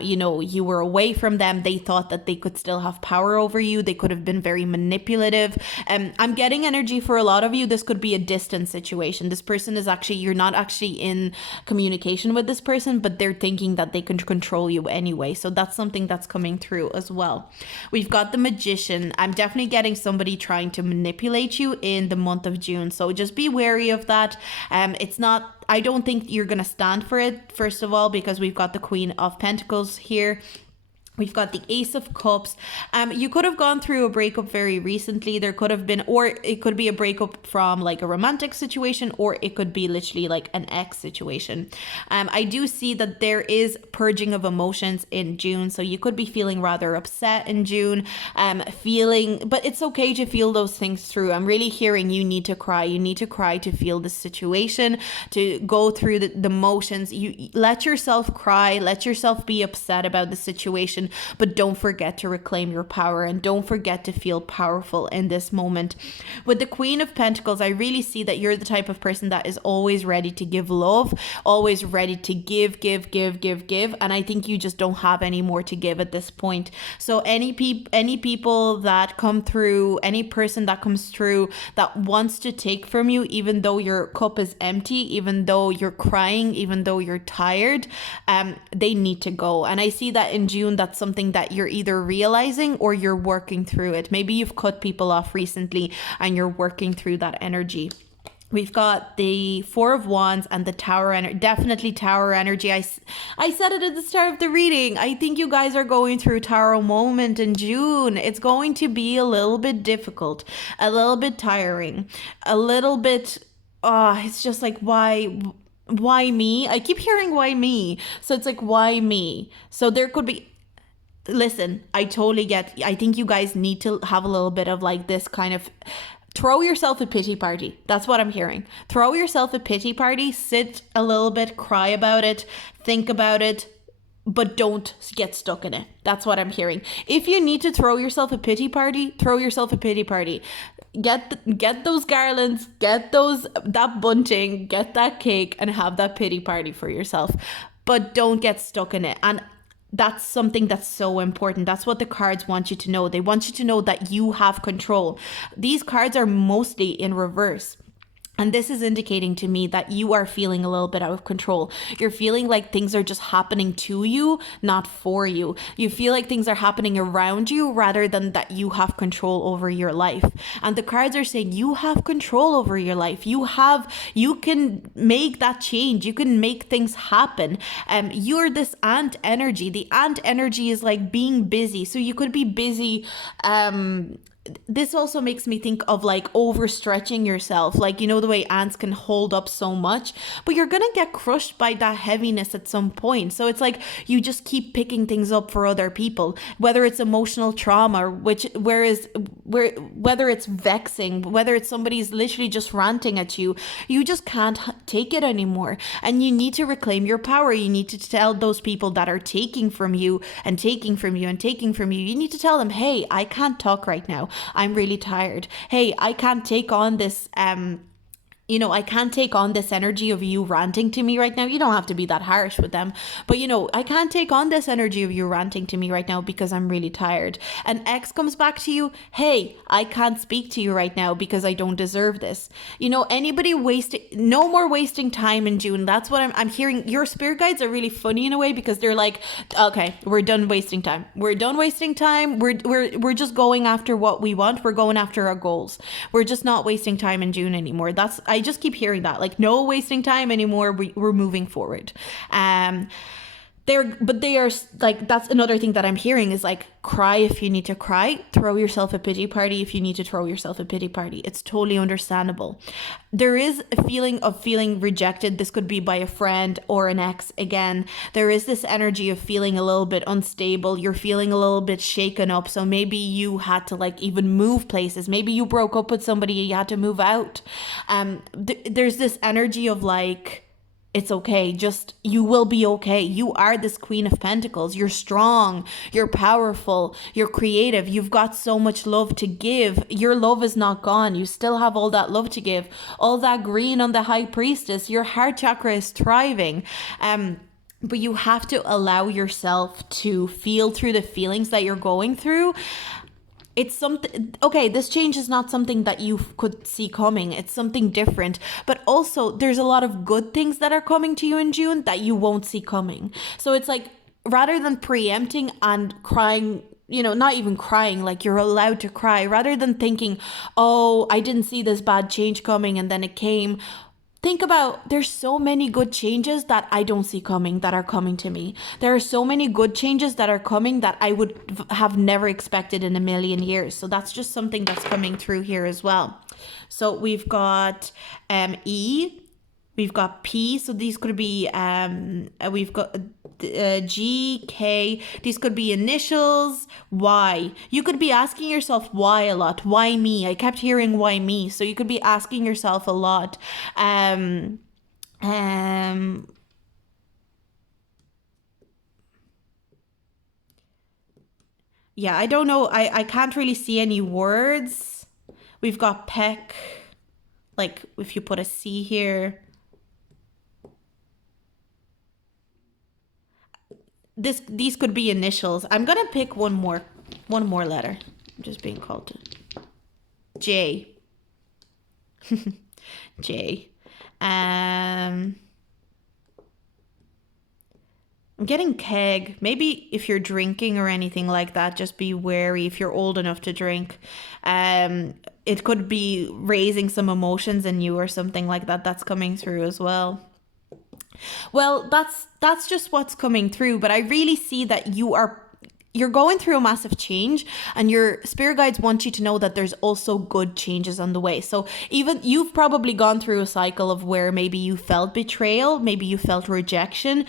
you were away from them. They thought that they could still have power over you. They could have been very manipulative. I'm getting energy for a lot of you. This could be a distant situation. This person is you're not actually in communication with this person, but they're thinking that they can control you anyway. So that's something that's coming through as well. We've got the Magician. I'm definitely getting somebody trying to manipulate you in the month of June. So just be wary of that. I don't think you're going to stand for it, first of all, because we've got the Queen of Pentacles here. We've got the Ace of Cups. You could have gone through a breakup very recently. There could have been, or it could be a breakup from like a romantic situation, or it could be literally like an ex situation. I do see that there is purging of emotions in June. So you could be feeling rather upset in June, but it's okay to feel those things through. I'm really hearing you need to cry. You need to cry to feel the situation, to go through the motions. You let yourself cry, let yourself be upset about the situation. But don't forget to reclaim your power, and don't forget to feel powerful in this moment. With the Queen of Pentacles, I really see that you're the type of person that is always ready to give love, always ready to give. And I think you just don't have any more to give at this point. So any people that come through, any person that comes through that wants to take from you, even though your cup is empty, even though you're crying, even though you're tired, they need to go. And I see that in June, that's something that you're either realizing or you're working through it. Maybe you've cut people off recently and you're working through that energy. We've got the Four of Wands and the Tower energy. Definitely Tower energy. I said it at the start of the reading. I think you guys are going through Tower moment in June. It's going to be a little bit difficult, a little bit tiring, a little bit, it's just like, why me? I keep hearing why me. So it's like, why me? So there could be, listen, I totally get, I think you guys need to have a little bit of like this kind of, throw yourself a pity party. That's what I'm hearing. Throw yourself a pity party, sit a little bit, cry about it, think about it, but don't get stuck in it. That's what I'm hearing. If you need to throw yourself a pity party, throw yourself a pity party. Get those garlands, get that bunting, get that cake, and have that pity party for yourself. But don't get stuck in it. And that's something that's so important. That's what the cards want you to know. They want you to know that you have control. These cards are mostly in reverse. And this is indicating to me that you are feeling a little bit out of control. You're feeling like things are just happening to you, not for you. You feel like things are happening around you rather than that you have control over your life. And the cards are saying you have control over your life. You can make that change. You can make things happen. You're this ant energy. The ant energy is like being busy. So you could be busy, this also makes me think of like overstretching yourself. Like, you know, the way ants can hold up so much, but you're gonna get crushed by that heaviness at some point. So it's like you just keep picking things up for other people, whether it's emotional trauma, whether it's vexing, whether it's somebody's literally just ranting at you, you just can't take it anymore. And you need to reclaim your power. You need to tell those people that are taking from you and taking from you and taking from you. You need to tell them, hey, I can't talk right now. I'm really tired. Hey, I can't take on this I can't take on this energy of you ranting to me right now. You don't have to be that harsh with them, but I can't take on this energy of you ranting to me right now because I'm really tired. And X comes back to you, hey, I can't speak to you right now because I don't deserve this. Anybody no more wasting time in June. That's what I'm hearing. Your spirit guides are really funny in a way because they're like, okay, we're done wasting time. We're done wasting time. We're just going after what we want. We're going after our goals. We're just not wasting time in June anymore. I just keep hearing that, like, no wasting time anymore. We're moving forward. They are like, that's another thing that I'm hearing is like, cry if you need to cry, throw yourself a pity party if you need to throw yourself a pity party. It's totally understandable. There is a feeling of feeling rejected. This could be by a friend or an ex again. There is this energy of feeling a little bit unstable. You're feeling a little bit shaken up. So maybe you had to like even move places. Maybe you broke up with somebody, you had to move out. There's this energy of like, it's okay. Just, you will be okay. You are this Queen of Pentacles. You're strong. You're powerful. You're creative. You've got so much love to give. Your love is not gone. You still have all that love to give. All that green on the High Priestess. Your heart chakra is thriving. But you have to allow yourself to feel through the feelings that you're going through. It's something, okay, this change is not something that you could see coming. It's something different. But also, there's a lot of good things that are coming to you in June that you won't see coming. So it's like, rather than preempting and crying, not even crying, like you're allowed to cry, rather than thinking, oh, I didn't see this bad change coming and then it came. Think about, there's so many good changes that I don't see coming that are coming to me. There are so many good changes that are coming that I would have never expected in a million years. So that's just something that's coming through here as well. So we've got E, we've got P. So these could be, we've got G, K. These could be initials. Y. You could be asking yourself why a lot. Why me? I kept hearing why me. So you could be asking yourself a lot. Yeah, I don't know. I can't really see any words. We've got peck. Like if you put a C here. These could be initials. I'm gonna pick one more letter. I'm just being called to J. J. I'm getting keg. Maybe if you're drinking or anything like that, just be wary if you're old enough to drink. It could be raising some emotions in you or something like that. That's coming through as well. Well, that's just what's coming through, but I really see that you're going through a massive change and your spirit guides want you to know that there's also good changes on the way. So even you've probably gone through a cycle of where maybe you felt betrayal, maybe you felt rejection,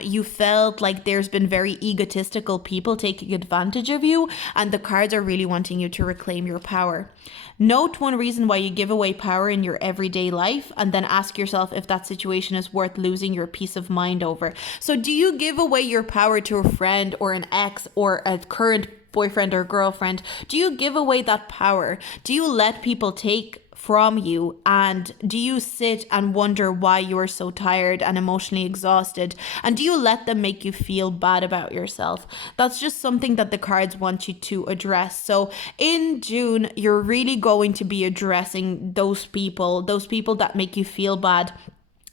you felt like there's been very egotistical people taking advantage of you, and the cards are really wanting you to reclaim your power. Note one reason why you give away power in your everyday life, and then ask yourself if that situation is worth losing your peace of mind over. So do you give away your power to a friend or an ex or a current boyfriend or girlfriend? Do you give away that power? Do you let people take from you? And do you sit and wonder why you are so tired and emotionally exhausted? And do you let them make you feel bad about yourself? That's just something that the cards want you to address. So in June, you're really going to be addressing those people that make you feel bad.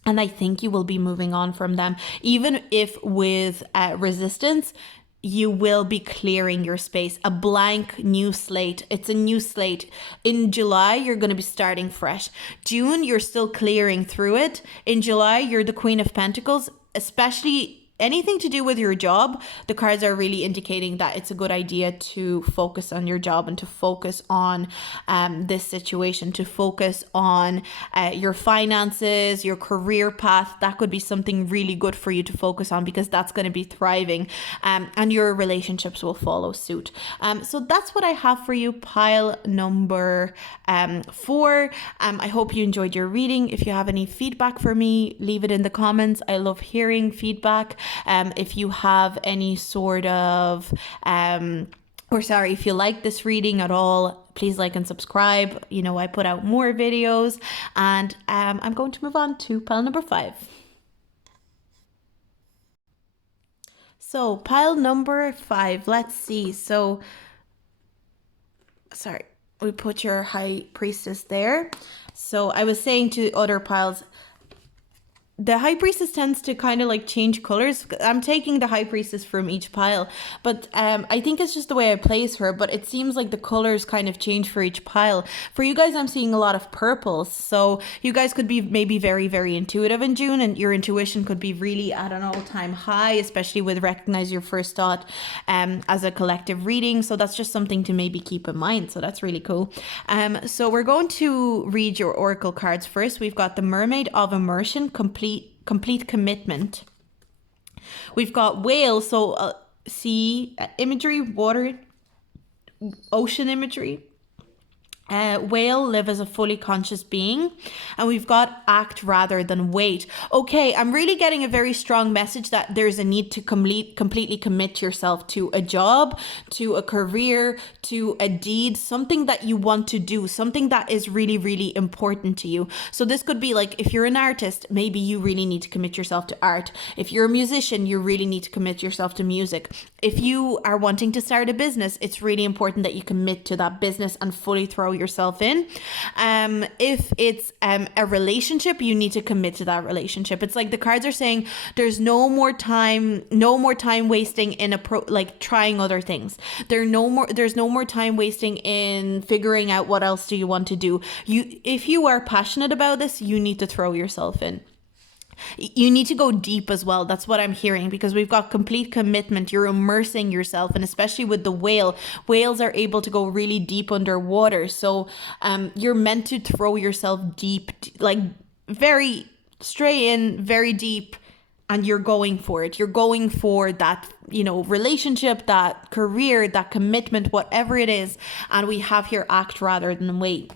And I think you will be moving on from them, even if with resistance. You will be clearing your space, a blank new slate. It's a new slate. In July, you're going to be starting fresh. June, you're still clearing through it. In July, you're the Queen of Pentacles, especially anything to do with your job, the cards are really indicating that it's a good idea to focus on your job and to focus on this situation, to focus on your finances, your career path. That could be something really good for you to focus on, because that's going to be thriving, and your relationships will follow suit. So that's what I have for you, pile number 4. I hope you enjoyed your reading. If you have any feedback for me, leave it in the comments. I love hearing feedback. If you have any sort of if you like this reading at all, please like and subscribe. You know, I put out more videos, and I'm going to move on to pile number 5. So pile number 5, let's see. So, sorry, we put your High Priestess there. So I was saying to other piles, the High Priestess tends to kind of like change colors. I'm taking the High Priestess from each pile, but I think it's just the way I place her, but it seems like the colors kind of change for each pile. For you guys, I'm seeing a lot of purples, so you guys could be maybe very, very intuitive in June, and your intuition could be really at an all-time high, especially with Recognize Your First Thought as a collective reading. So that's just something to maybe keep in mind. So that's really cool. So we're going to read your oracle cards first. We've got the Mermaid of Immersion, complete commitment. We've got whale, so sea imagery, water, ocean imagery. Whale, live as a fully conscious being. And we've got act rather than wait. Okay, I'm really getting a very strong message that there's a need to completely commit yourself to a job, to a career, to a deed, something that you want to do, something that is really, really important to you. So this could be like, if you're an artist, maybe you really need to commit yourself to art. If you're a musician, you really need to commit yourself to music. If you are wanting to start a business, it's really important that you commit to that business and fully throw yourself in. If it's a relationship, you need to commit to that relationship. It's like the cards are saying there's no more time wasting in trying other things. There's no more time wasting in figuring out what else do you want to do. If you are passionate about this, you need to throw yourself in. You need to go deep as well. That's what I'm hearing, because we've got complete commitment. You're immersing yourself, and especially with the whale, whales are able to go really deep underwater. So you're meant to throw yourself deep, like very straight in, very deep, and you're going for it. You're going for that, relationship, that career, that commitment, whatever it is. And we have here act rather than wait.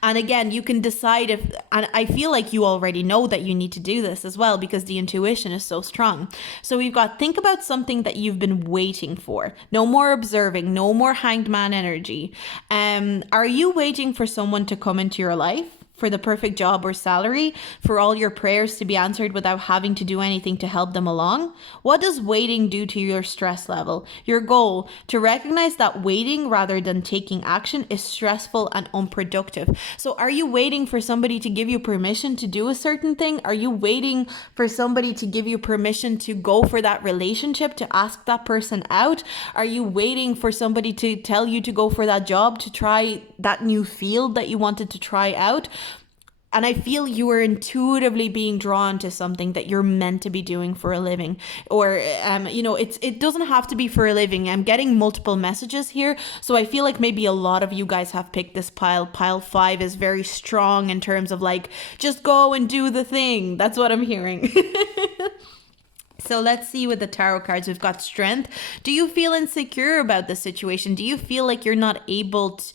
And again, you can decide and I feel like you already know that you need to do this as well, because the intuition is so strong. So we've got, think about something that you've been waiting for. No more observing, no more hanged man energy. Are you waiting for someone to come into your life? For the perfect job or salary, for all your prayers to be answered without having to do anything to help them along? What does waiting do to your stress level? Your goal, to recognize that waiting rather than taking action is stressful and unproductive. So are you waiting for somebody to give you permission to do a certain thing? Are you waiting for somebody to give you permission to go for that relationship, to ask that person out? Are you waiting for somebody to tell you to go for that job, to try that new field that you wanted to try out? And I feel you are intuitively being drawn to something that you're meant to be doing for a living. Or, it doesn't have to be for a living. I'm getting multiple messages here. So I feel like maybe a lot of you guys have picked this pile. Pile 5 is very strong in terms of like, just go and do the thing. That's what I'm hearing. So let's see with the tarot cards. We've got strength. Do you feel insecure about the situation? Do you feel like you're not able to...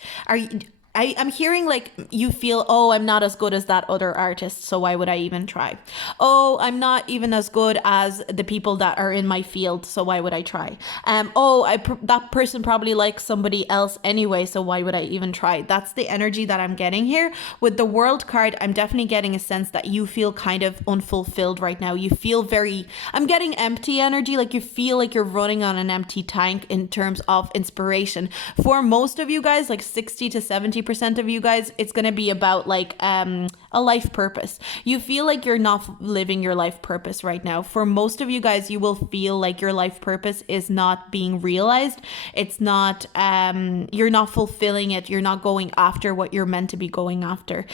I'm hearing like you feel, oh, I'm not as good as that other artist, so why would I even try? Oh, I'm not even as good as the people that are in my field, so why would I try? That person probably likes somebody else anyway, so why would I even try? That's the energy that I'm getting here. With the World card, I'm definitely getting a sense that you feel kind of unfulfilled right now. You feel I'm getting empty energy, like you feel like you're running on an empty tank in terms of inspiration. For most of you guys, like 60 to 70% of you guys, it's going to be about like a life purpose. You feel like you're not living your life purpose right now. For most of you guys, you will feel like your life purpose is not being realized. It's not, you're not fulfilling it. You're not going after what you're meant to be going after.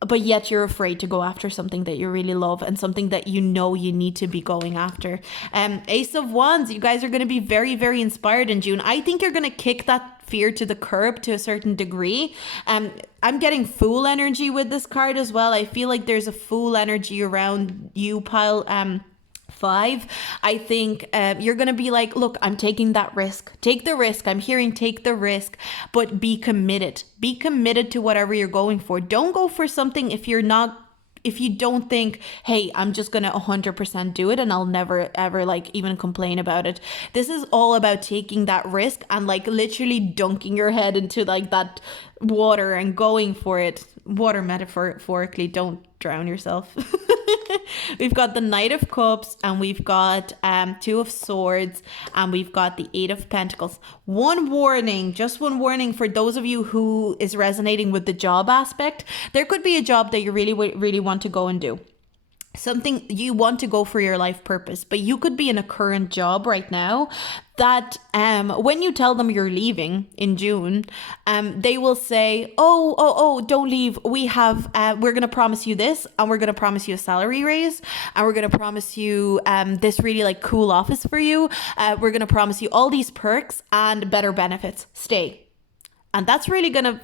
but yet you're afraid to go after something that you really love and something that you know you need to be going after. Ace of Wands, you guys are going to be very, very inspired in June. I think you're going to kick that fear to the curb to a certain degree. I'm getting Fool energy with this card as well. I feel like there's a Fool energy around you, Pile. 5, I think you're gonna be like, look, I'm taking that risk. Take the risk. I'm hearing take the risk, but be committed. Be committed to whatever you're going for. Don't go for something if you don't think, hey, I'm just gonna 100% do it and I'll never ever like even complain about it. This is all about taking that risk and like literally dunking your head into like that water and going for it. Water metaphorically, don't drown yourself. We've got the Knight of Cups, and we've got Two of Swords, and we've got the Eight of Pentacles. One warning, just one warning for those of you who is resonating with the job aspect. There could be a job that you really want to go and do. Something you want to go for your life purpose, but you could be in a current job right now that when you tell them you're leaving in June, they will say, oh, don't leave. We're going to promise you this, and we're going to promise you a salary raise, and we're going to promise you this really like cool office for you. We're going to promise you all these perks and better benefits. Stay. And that's really going to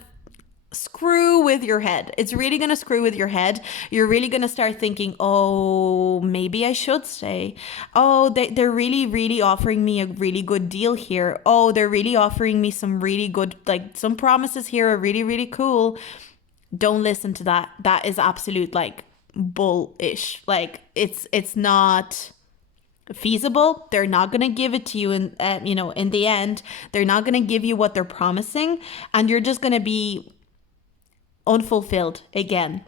screw with your head. It's really going to screw with your head. You're really going to start thinking, oh, maybe I should stay. Oh, they're really offering me a really good deal here. Oh, they're really offering me some really good, like some promises here are really cool. Don't listen to that. That is absolute like bullish. Like it's not feasible. They're not going to give it to you in in the end. They're not going to give you what they're promising, and you're just going to be unfulfilled again.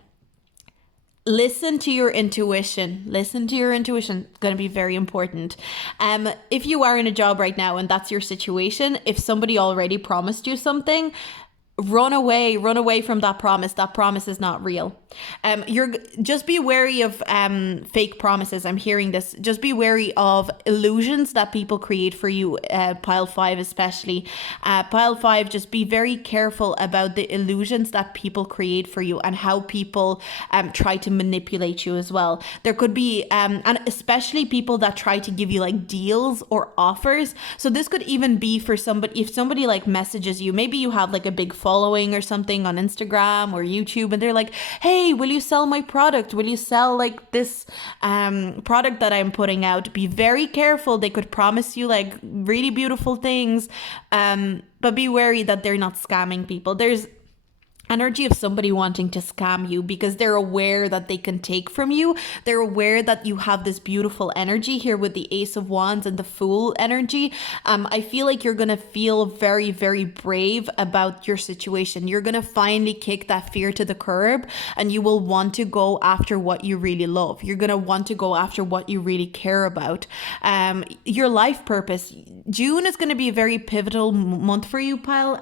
Listen to your intuition. Listen to your intuition. It's going to be very important. If you are in a job right now and that's your situation, if somebody already promised you something, run away from that promise. That promise is not real. Just be wary of fake promises. I'm hearing this. Just be wary of illusions that people create for you, pile 5 especially. Pile 5, just be very careful about the illusions that people create for you and how people try to manipulate you as well. There could be and especially people that try to give you like deals or offers. So this could even be for somebody, if somebody like messages you, maybe you have like a big following or something on Instagram or YouTube, and they're like, hey, will you sell my product? Will you sell like this product that I'm putting out? Be very careful. They could promise you like really beautiful things, but be wary that they're not scamming people. There's energy of somebody wanting to scam you because they're aware that they can take from you. They're aware that you have this beautiful energy here with the Ace of Wands and the Fool energy. I feel like you're going to feel very, very brave about your situation. You're going to finally kick that fear to the curb, and you will want to go after what you really love. You're going to want to go after what you really care about. Your life purpose. June is going to be a very pivotal month for you, Pile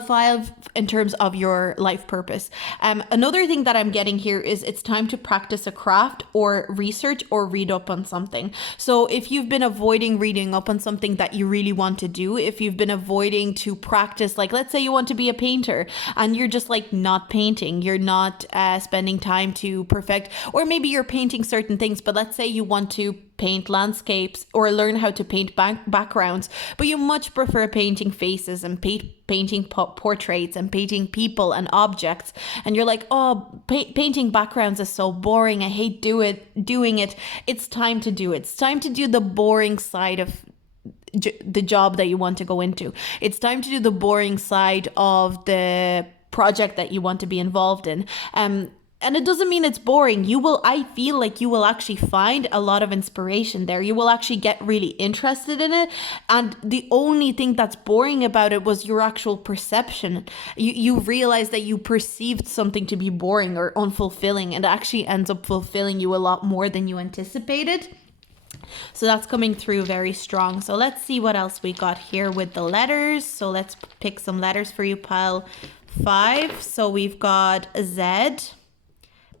5, in terms of your life purpose. Another thing that I'm getting here is it's time to practice a craft or research or read up on something. So if you've been avoiding reading up on something that you really want to do, if you've been avoiding to practice, like let's say you want to be a painter and you're just like not painting, you're not spending time to perfect, or maybe you're painting certain things, but let's say you want to paint landscapes or learn how to paint backgrounds, but you much prefer painting faces and painting portraits and painting people and objects, and you're like, oh, painting backgrounds is so boring, I hate doing it. It's time to do it. It's time to do the boring side of the job that you want to go into. It's time to do the boring side of the project that you want to be involved in. And it doesn't mean it's boring. I feel like you will actually find a lot of inspiration there. You will actually get really interested in it. And the only thing that's boring about it was your actual perception. You realize that you perceived something to be boring or unfulfilling, and it actually ends up fulfilling you a lot more than you anticipated. So that's coming through very strong. So let's see what else we got here with the letters. So let's pick some letters for you, pile 5. So we've got Z,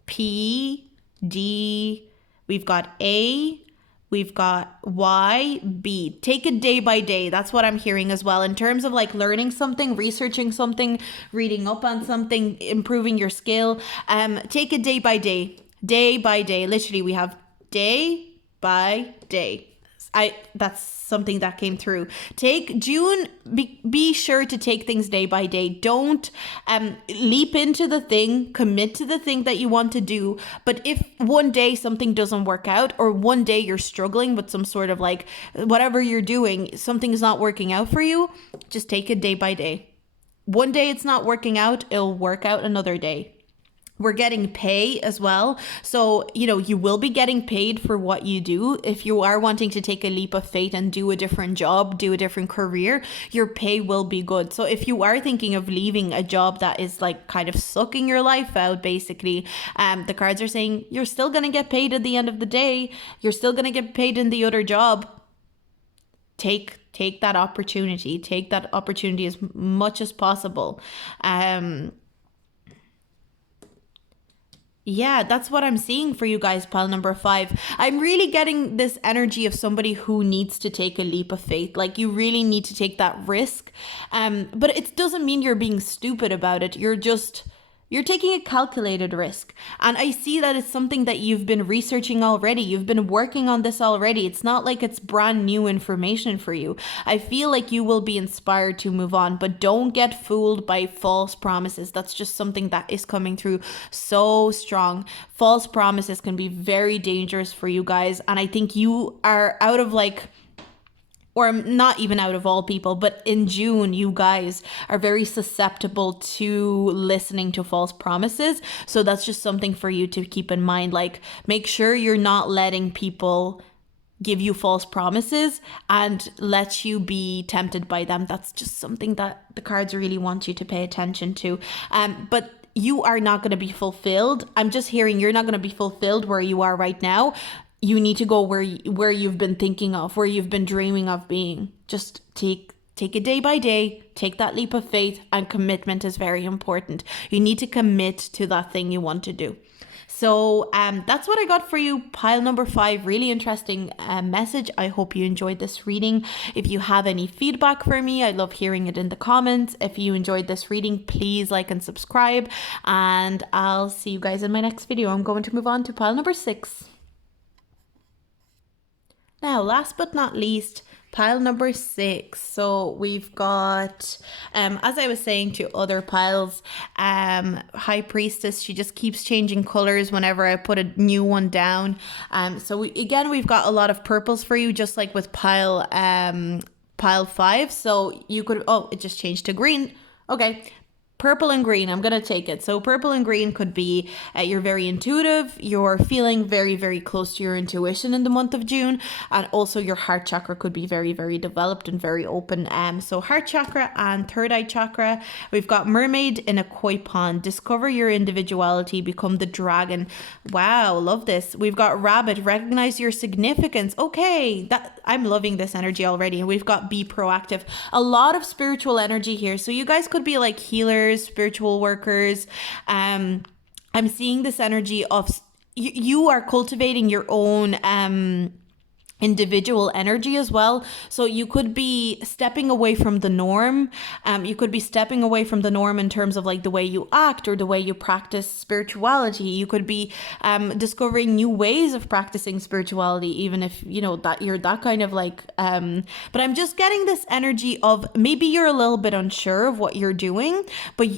P, D, we've got A, We've got Y, B. Take it day by day. That's what I'm hearing as well. In terms of like learning something, researching something, reading up on something, improving your skill. Take it day by day. Day by day. Literally, we have day by day. That's something that came through. Take June, be sure to take things day by day. Don't leap into the thing, commit to the thing that you want to do. But if one day something doesn't work out, or one day you're struggling with some sort of like whatever you're doing, something's not working out for you, just take it day by day. One day it's not working out, it'll work out another day. We're getting pay as well. So, you will be getting paid for what you do. If you are wanting to take a leap of faith and do a different job, do a different career, your pay will be good. So if you are thinking of leaving a job that is like kind of sucking your life out, basically, the cards are saying you're still going to get paid at the end of the day. You're still going to get paid in the other job. Take that opportunity. Take that opportunity as much as possible. Yeah, that's what I'm seeing for you guys, pile number 5. I'm really getting this energy of somebody who needs to take a leap of faith. Like, you really need to take that risk. But it doesn't mean you're being stupid about it. You're taking a calculated risk. And I see that it's something that you've been researching already. You've been working on this already. It's not like it's brand new information for you. I feel like you will be inspired to move on, but don't get fooled by false promises. That's just something that is coming through so strong. False promises can be very dangerous for you guys. And I think you are out of or not even out of all people, but in June, you guys are very susceptible to listening to false promises. So that's just something for you to keep in mind. Like, make sure you're not letting people give you false promises and let you be tempted by them. That's just something that the cards really want you to pay attention to. But you are not going to be fulfilled. I'm just hearing you're not going to be fulfilled where you are right now. You need to go where you've been thinking of, where you've been dreaming of being. Just take it day by day, take that leap of faith, and commitment is very important. You need to commit to that thing you want to do. So that's what I got for you, pile number 5. Really interesting message. I hope you enjoyed this reading. If you have any feedback for me, I'd love hearing it in the comments. If you enjoyed this reading, please like and subscribe, and I'll see you guys in my next video. I'm going to move on to pile number 6. Now, last but not least, pile number 6. So we've got, as I was saying to other piles, High Priestess, she just keeps changing colors whenever I put a new one down. So we've got a lot of purples for you, just like with pile 5. So you could, it just changed to green. Okay. Purple and green, I'm going to take it. So purple and green could be you're very intuitive, you're feeling very, very close to your intuition in the month of June, and also your heart chakra could be very, very developed and very open. So heart chakra and third eye chakra, we've got mermaid in a koi pond. Discover your individuality, become the dragon. Wow, love this. We've got rabbit, recognize your significance. Okay, I'm loving this energy already. And we've got be proactive. A lot of spiritual energy here. So you guys could be like healers, spiritual workers. I'm seeing this energy of you are cultivating your own individual energy as well. So you could be stepping away from the norm. You could be stepping away from the norm in terms of like the way you act or the way you practice spirituality. You could be discovering new ways of practicing spirituality, even if that you're that kind of like but I'm just getting this energy of maybe you're a little bit unsure of what you're doing, but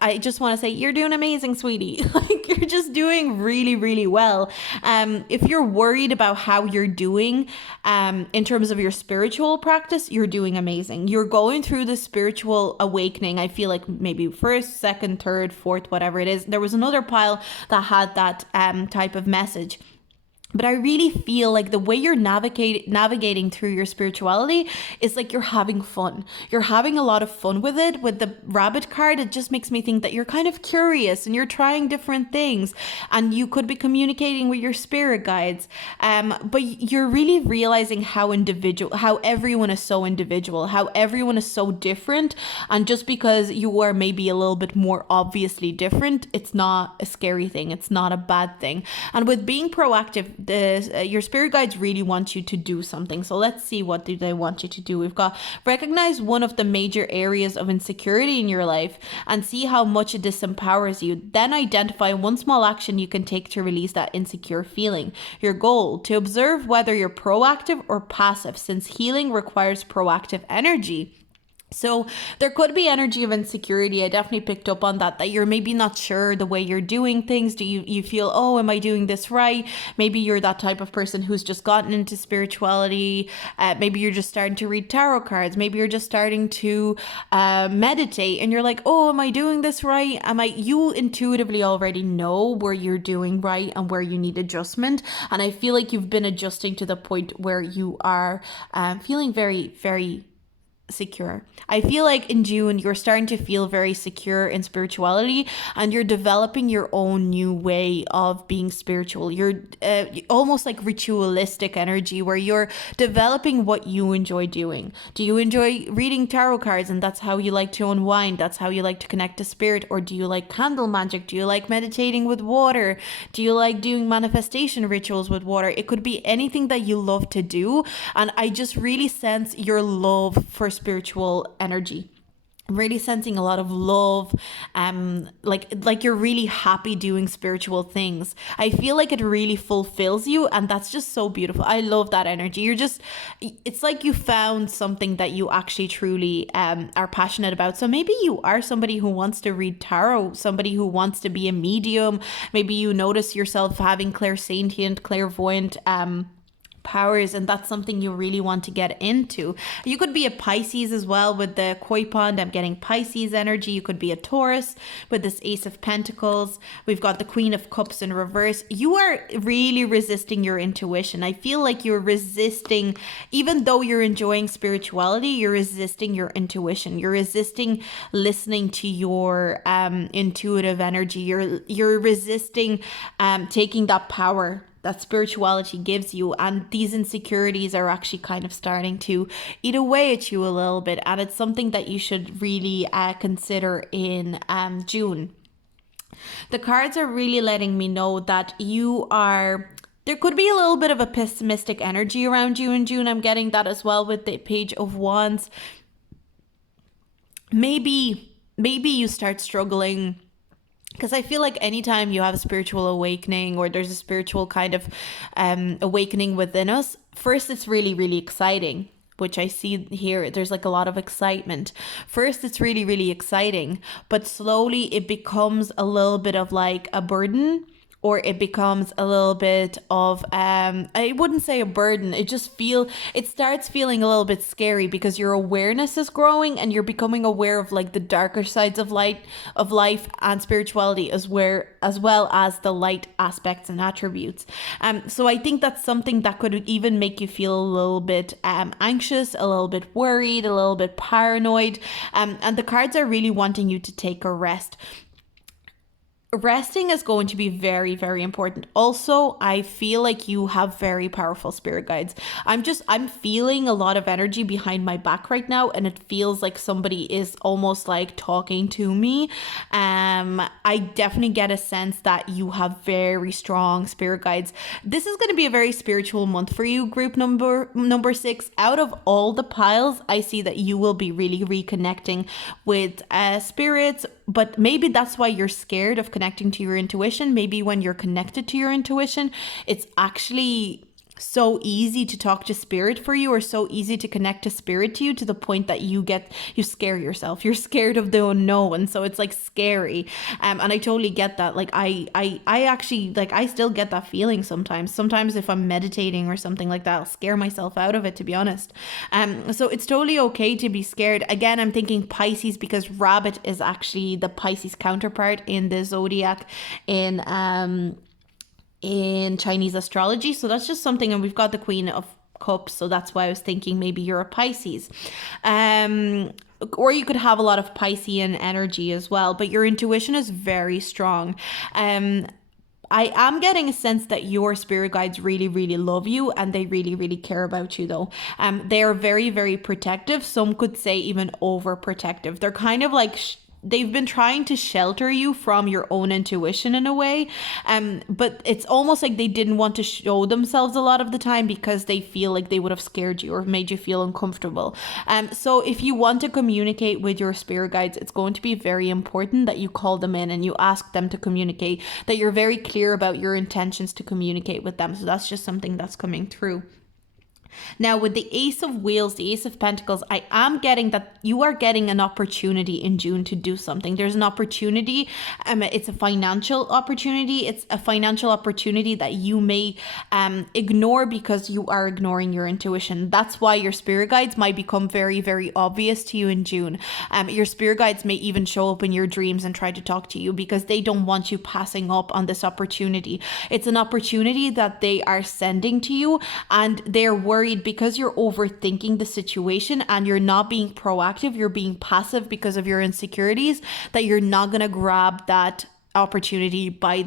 I just want to say you're doing amazing, sweetie. Like, you're just doing really, really well. If you're worried about how you're doing in terms of your spiritual practice, you're doing amazing. You're going through the spiritual awakening. I feel like maybe first, second, third, fourth, whatever it is. There was another pile that had that type of message. But I really feel like the way you're navigating through your spirituality is like you're having fun. You're having a lot of fun with it. With the rabbit card, it just makes me think that you're kind of curious and you're trying different things. And you could be communicating with your spirit guides. But you're really realizing how everyone is so individual, how everyone is so different. And just because you are maybe a little bit more obviously different, it's not a scary thing. It's not a bad thing. And with being proactive, your spirit guides really want you to do something. So let's see, what do they want you to do? We've got recognize one of the major areas of insecurity in your life and see how much it disempowers you. Then identify one small action you can take to release that insecure feeling. Your goal, to observe whether you're proactive or passive, since healing requires proactive energy. So there could be energy of insecurity. I definitely picked up on that you're maybe not sure the way you're doing things. Do you feel, oh, am I doing this right? Maybe you're that type of person who's just gotten into spirituality. Maybe you're just starting to read tarot cards. Maybe you're just starting to meditate and you're like, oh, am I doing this right? You intuitively already know where you're doing right and where you need adjustment. And I feel like you've been adjusting to the point where you are feeling very, very secure. I feel like in June you're starting to feel very secure in spirituality and you're developing your own new way of being spiritual. You're almost like ritualistic energy where you're developing what you enjoy doing. Do you enjoy reading tarot cards and that's how you like to unwind? That's how you like to connect to spirit? Or do you like candle magic? Do you like meditating with water? Do you like doing manifestation rituals with water? It could be anything that you love to do. And I just really sense your love for spiritual energy. I'm really sensing a lot of love, like you're really happy doing spiritual things. I feel like it really fulfills you, and that's just so beautiful. I love that energy. It's like you found something that you actually truly are passionate about. So maybe you are somebody who wants to read tarot, somebody who wants to be a medium. Maybe you notice yourself having clairsentient, clairvoyant powers, and that's something you really want to get into. You could be a Pisces as well with the koi pond. I'm getting Pisces energy. You could be a Taurus with this Ace of Pentacles. We've got the Queen of Cups in reverse. You are really resisting your intuition. I feel like you're resisting, even though you're enjoying spirituality, you're resisting your intuition. You're resisting listening to your intuitive energy. You're resisting taking that power that spirituality gives you, and these insecurities are actually kind of starting to eat away at you a little bit, and it's something that you should really consider in June. The cards are really letting me know that there could be a little bit of a pessimistic energy around you in June. I'm getting that as well with the Page of Wands. Maybe you start struggling, because I feel like anytime you have a spiritual awakening or there's a spiritual kind of awakening within us, first it's really, really exciting, which I see here. There's like a lot of excitement. First, it's really, really exciting, but slowly it becomes a little bit of like a burden, or it becomes a little bit of, I wouldn't say a burden. It starts feeling a little bit scary because your awareness is growing and you're becoming aware of like the darker sides of life and spirituality as well as the light aspects and attributes. So I think that's something that could even make you feel a little bit anxious, a little bit worried, a little bit paranoid. And the cards are really wanting you to take a rest. Resting is going to be very, very important. Also, I feel like you have very powerful spirit guides. I'm feeling a lot of energy behind my back right now, and it feels like somebody is almost like talking to me. I definitely get a sense that you have very strong spirit guides. This is going to be a very spiritual month for you, group number 6. Out of all the piles, I see that you will be really reconnecting with spirits, but maybe that's why you're scared of connecting to your intuition. Maybe when you're connected to your intuition, it's actually so easy to talk to spirit for you, or so easy to connect to spirit to you, to the point that you scare yourself. You're scared of the unknown, so it's like scary. And I totally get that. Like I actually, like, I still get that feeling sometimes if I'm meditating or something like that. I'll scare myself out of it, to be honest. So it's totally okay to be scared. Again, I'm thinking Pisces because rabbit is actually the Pisces counterpart in the zodiac in Chinese astrology. So that's just something. And we've got the Queen of Cups, so that's why I was thinking maybe you're a Pisces. Or you could have a lot of Piscean energy as well, but your intuition is very strong. I am getting a sense that your spirit guides really, really love you, and they really, really care about you though. They are very, very protective. Some could say even overprotective. They're kind of like they've been trying to shelter you from your own intuition in a way. But it's almost like they didn't want to show themselves a lot of the time because they feel like they would have scared you or made you feel uncomfortable. So if you want to communicate with your spirit guides, it's going to be very important that you call them in and you ask them to communicate, that you're very clear about your intentions to communicate with them. So that's just something that's coming through. Now, with the Ace of Wheels, the Ace of Pentacles, I am getting that you are getting an opportunity in June to do something. There's an opportunity. It's a financial opportunity. It's a financial opportunity that you may ignore because you are ignoring your intuition. That's why your spirit guides might become very, very obvious to you in June. Your spirit guides may even show up in your dreams and try to talk to you because they don't want you passing up on this opportunity. It's an opportunity that they are sending to you, and they're worried because you're overthinking the situation and you're not being proactive, you're being passive because of your insecurities, that you're not going to grab that opportunity by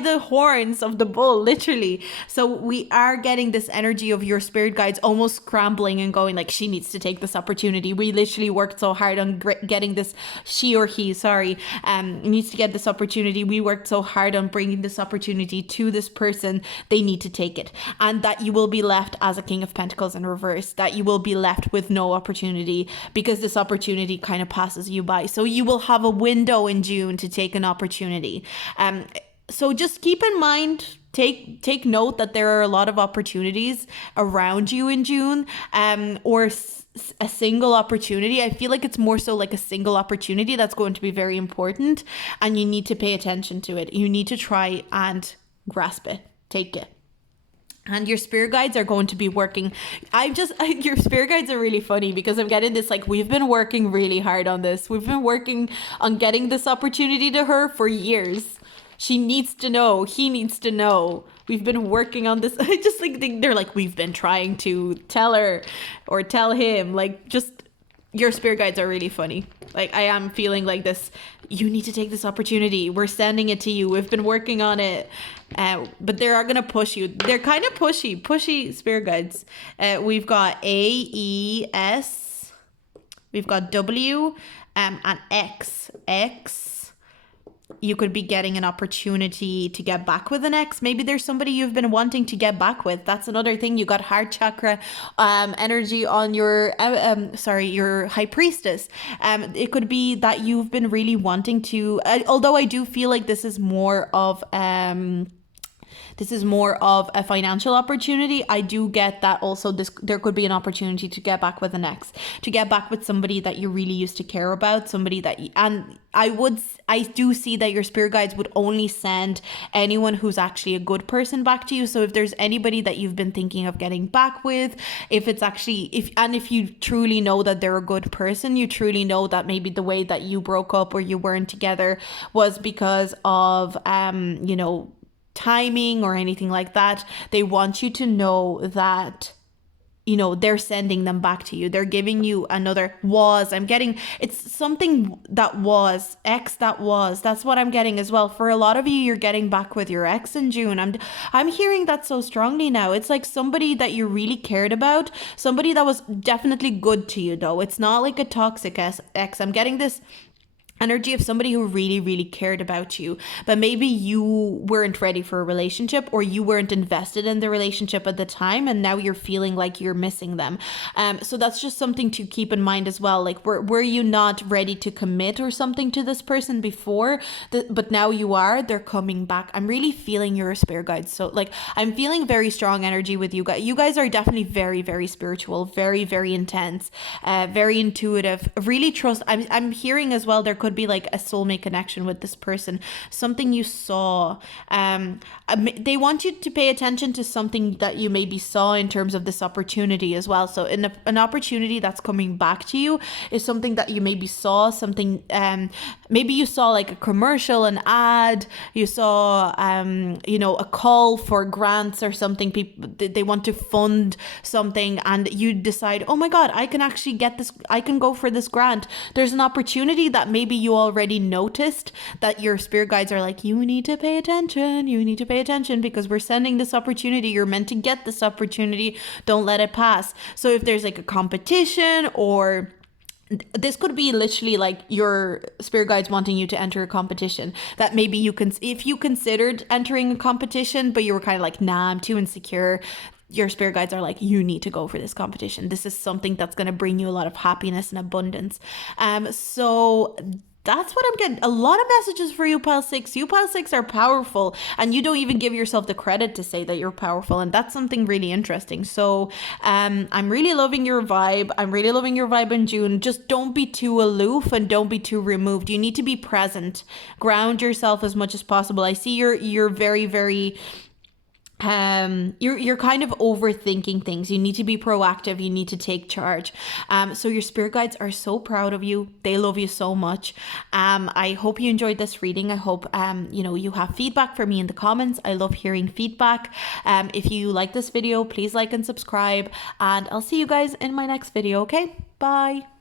the horns of the bull, literally. So we are getting this energy of your spirit guides almost scrambling and going like, she needs to take this opportunity. We literally worked so hard on getting this, she or he, needs to get this opportunity. We worked so hard on bringing this opportunity to this person. They need to take it. And that you will be left as a King of Pentacles in reverse, that you will be left with no opportunity because this opportunity kind of passes you by. So you will have a window in June to take an opportunity. So just keep in mind, take note that there are a lot of opportunities around you in June, or a single opportunity. I feel like it's more so like a single opportunity that's going to be very important, and you need to pay attention to it. You need to try and grasp it, take it. And your spirit guides are going to be working. Your spirit guides are really funny because I'm getting this, like, we've been working really hard on this. We've been working on getting this opportunity to her for years. She needs to know. He needs to know. We've been working on this. I just like think they're like, we've been trying to tell her or tell him. Like, just your spirit guides are really funny. Like, I am feeling like this. You need to take this opportunity. We're sending it to you. We've been working on it. But they are going to push you. They're kind of pushy spirit guides. We've got A, E, S. We've got W, and X. You could be getting an opportunity to get back with an ex. Maybe there's somebody you've been wanting to get back with. That's another thing. You got heart chakra energy on your high priestess. It could be that you've been really wanting to, although I do feel like this is more of a financial opportunity. I do get that also there could be an opportunity to get back with an ex, to get back with somebody that you really used to care about, somebody that I do see that your spirit guides would only send anyone who's actually a good person back to you. So if there's anybody that you've been thinking of getting back with, if you truly know that they're a good person, you truly know that maybe the way that you broke up or you weren't together was because of timing or anything like that, they want you to know that they're sending them back to you. They're giving you another it's something that was ex that was. That's what I'm getting as well. For a lot of you, you're getting back with your ex in June. I'm hearing that so strongly now. It's like somebody that you really cared about, somebody that was definitely good to you though. It's not like a toxic ex. I'm getting this energy of somebody who really, really cared about you, but maybe you weren't ready for a relationship or you weren't invested in the relationship at the time, and now you're feeling like you're missing them. So that's just something to keep in mind as well. Like, were you not ready to commit or something to this person before, but now you are? They're coming back. I'm really feeling your spirit guides. So like, I'm feeling very strong energy with you guys. You guys are definitely very, very spiritual, very, very intense, very intuitive. Really trust. I'm hearing as well, there could be like a soulmate connection with this person, something you saw. They want you to pay attention to something that you maybe saw in terms of this opportunity as well. So an opportunity that's coming back to you is something that you maybe saw, something maybe you saw like a commercial, an ad, you saw a call for grants or something. People, they want to fund something and you decide, oh my god, I can actually get this, I can go for this grant. There's an opportunity that maybe you already noticed, that your spirit guides are like, you need to pay attention because we're sending this opportunity. You're meant to get this opportunity. Don't let it pass. So if there's like a competition or this could be literally like your spirit guides wanting you to enter a competition that maybe you can, if you considered entering a competition, but you were kind of like, nah, I'm too insecure. Your spirit guides are like, you need to go for this competition. This is something that's going to bring you a lot of happiness and abundance. So that's what I'm getting. A lot of messages for you, Pile 6. You, Pile 6, are powerful, and you don't even give yourself the credit to say that you're powerful, and that's something really interesting. So I'm really loving your vibe. I'm really loving your vibe in June. Just don't be too aloof and don't be too removed. You need to be present. Ground yourself as much as possible. I see you're very, very you're kind of overthinking things. You need to be proactive. You need to take charge. So your spirit guides are so proud of you. They love you so much. I hope you enjoyed this reading. I hope you have feedback for me in the comments. I love hearing feedback. If you like this video, please like and subscribe, and I'll see you guys in my next video. Okay, bye.